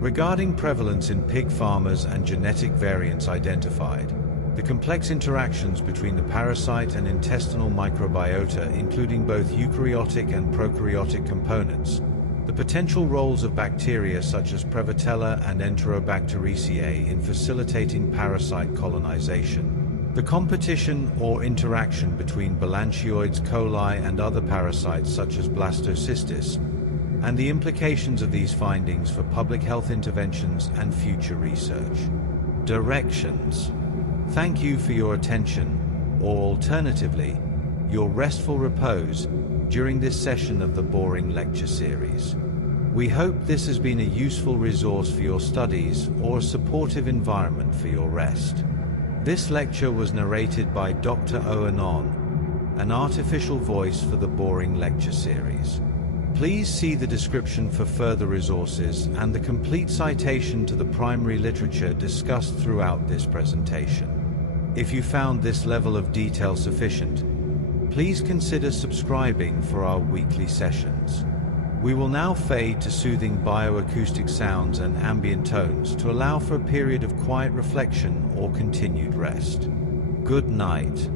regarding prevalence in pig farmers and genetic variants identified, the complex interactions between the parasite and intestinal microbiota, including both eukaryotic and prokaryotic components, the potential roles of bacteria such as Prevotella and Enterobacteriaceae in facilitating parasite colonization, the competition or interaction between Balantioides coli and other parasites such as Blastocystis, and the implications of these findings for public health interventions and future research. Directions. Thank you for your attention, or alternatively, your restful repose during this session of the Boring Lecture Series. We hope this has been a useful resource for your studies or a supportive environment for your rest. This lecture was narrated by Dr. Owen On, an artificial voice for the Boring Lecture Series. Please see the description for further resources and the complete citation to the primary literature discussed throughout this presentation. If you found this level of detail sufficient, please consider subscribing for our weekly sessions. We will now fade to soothing bioacoustic sounds and ambient tones to allow for a period of quiet reflection or continued rest. Good night.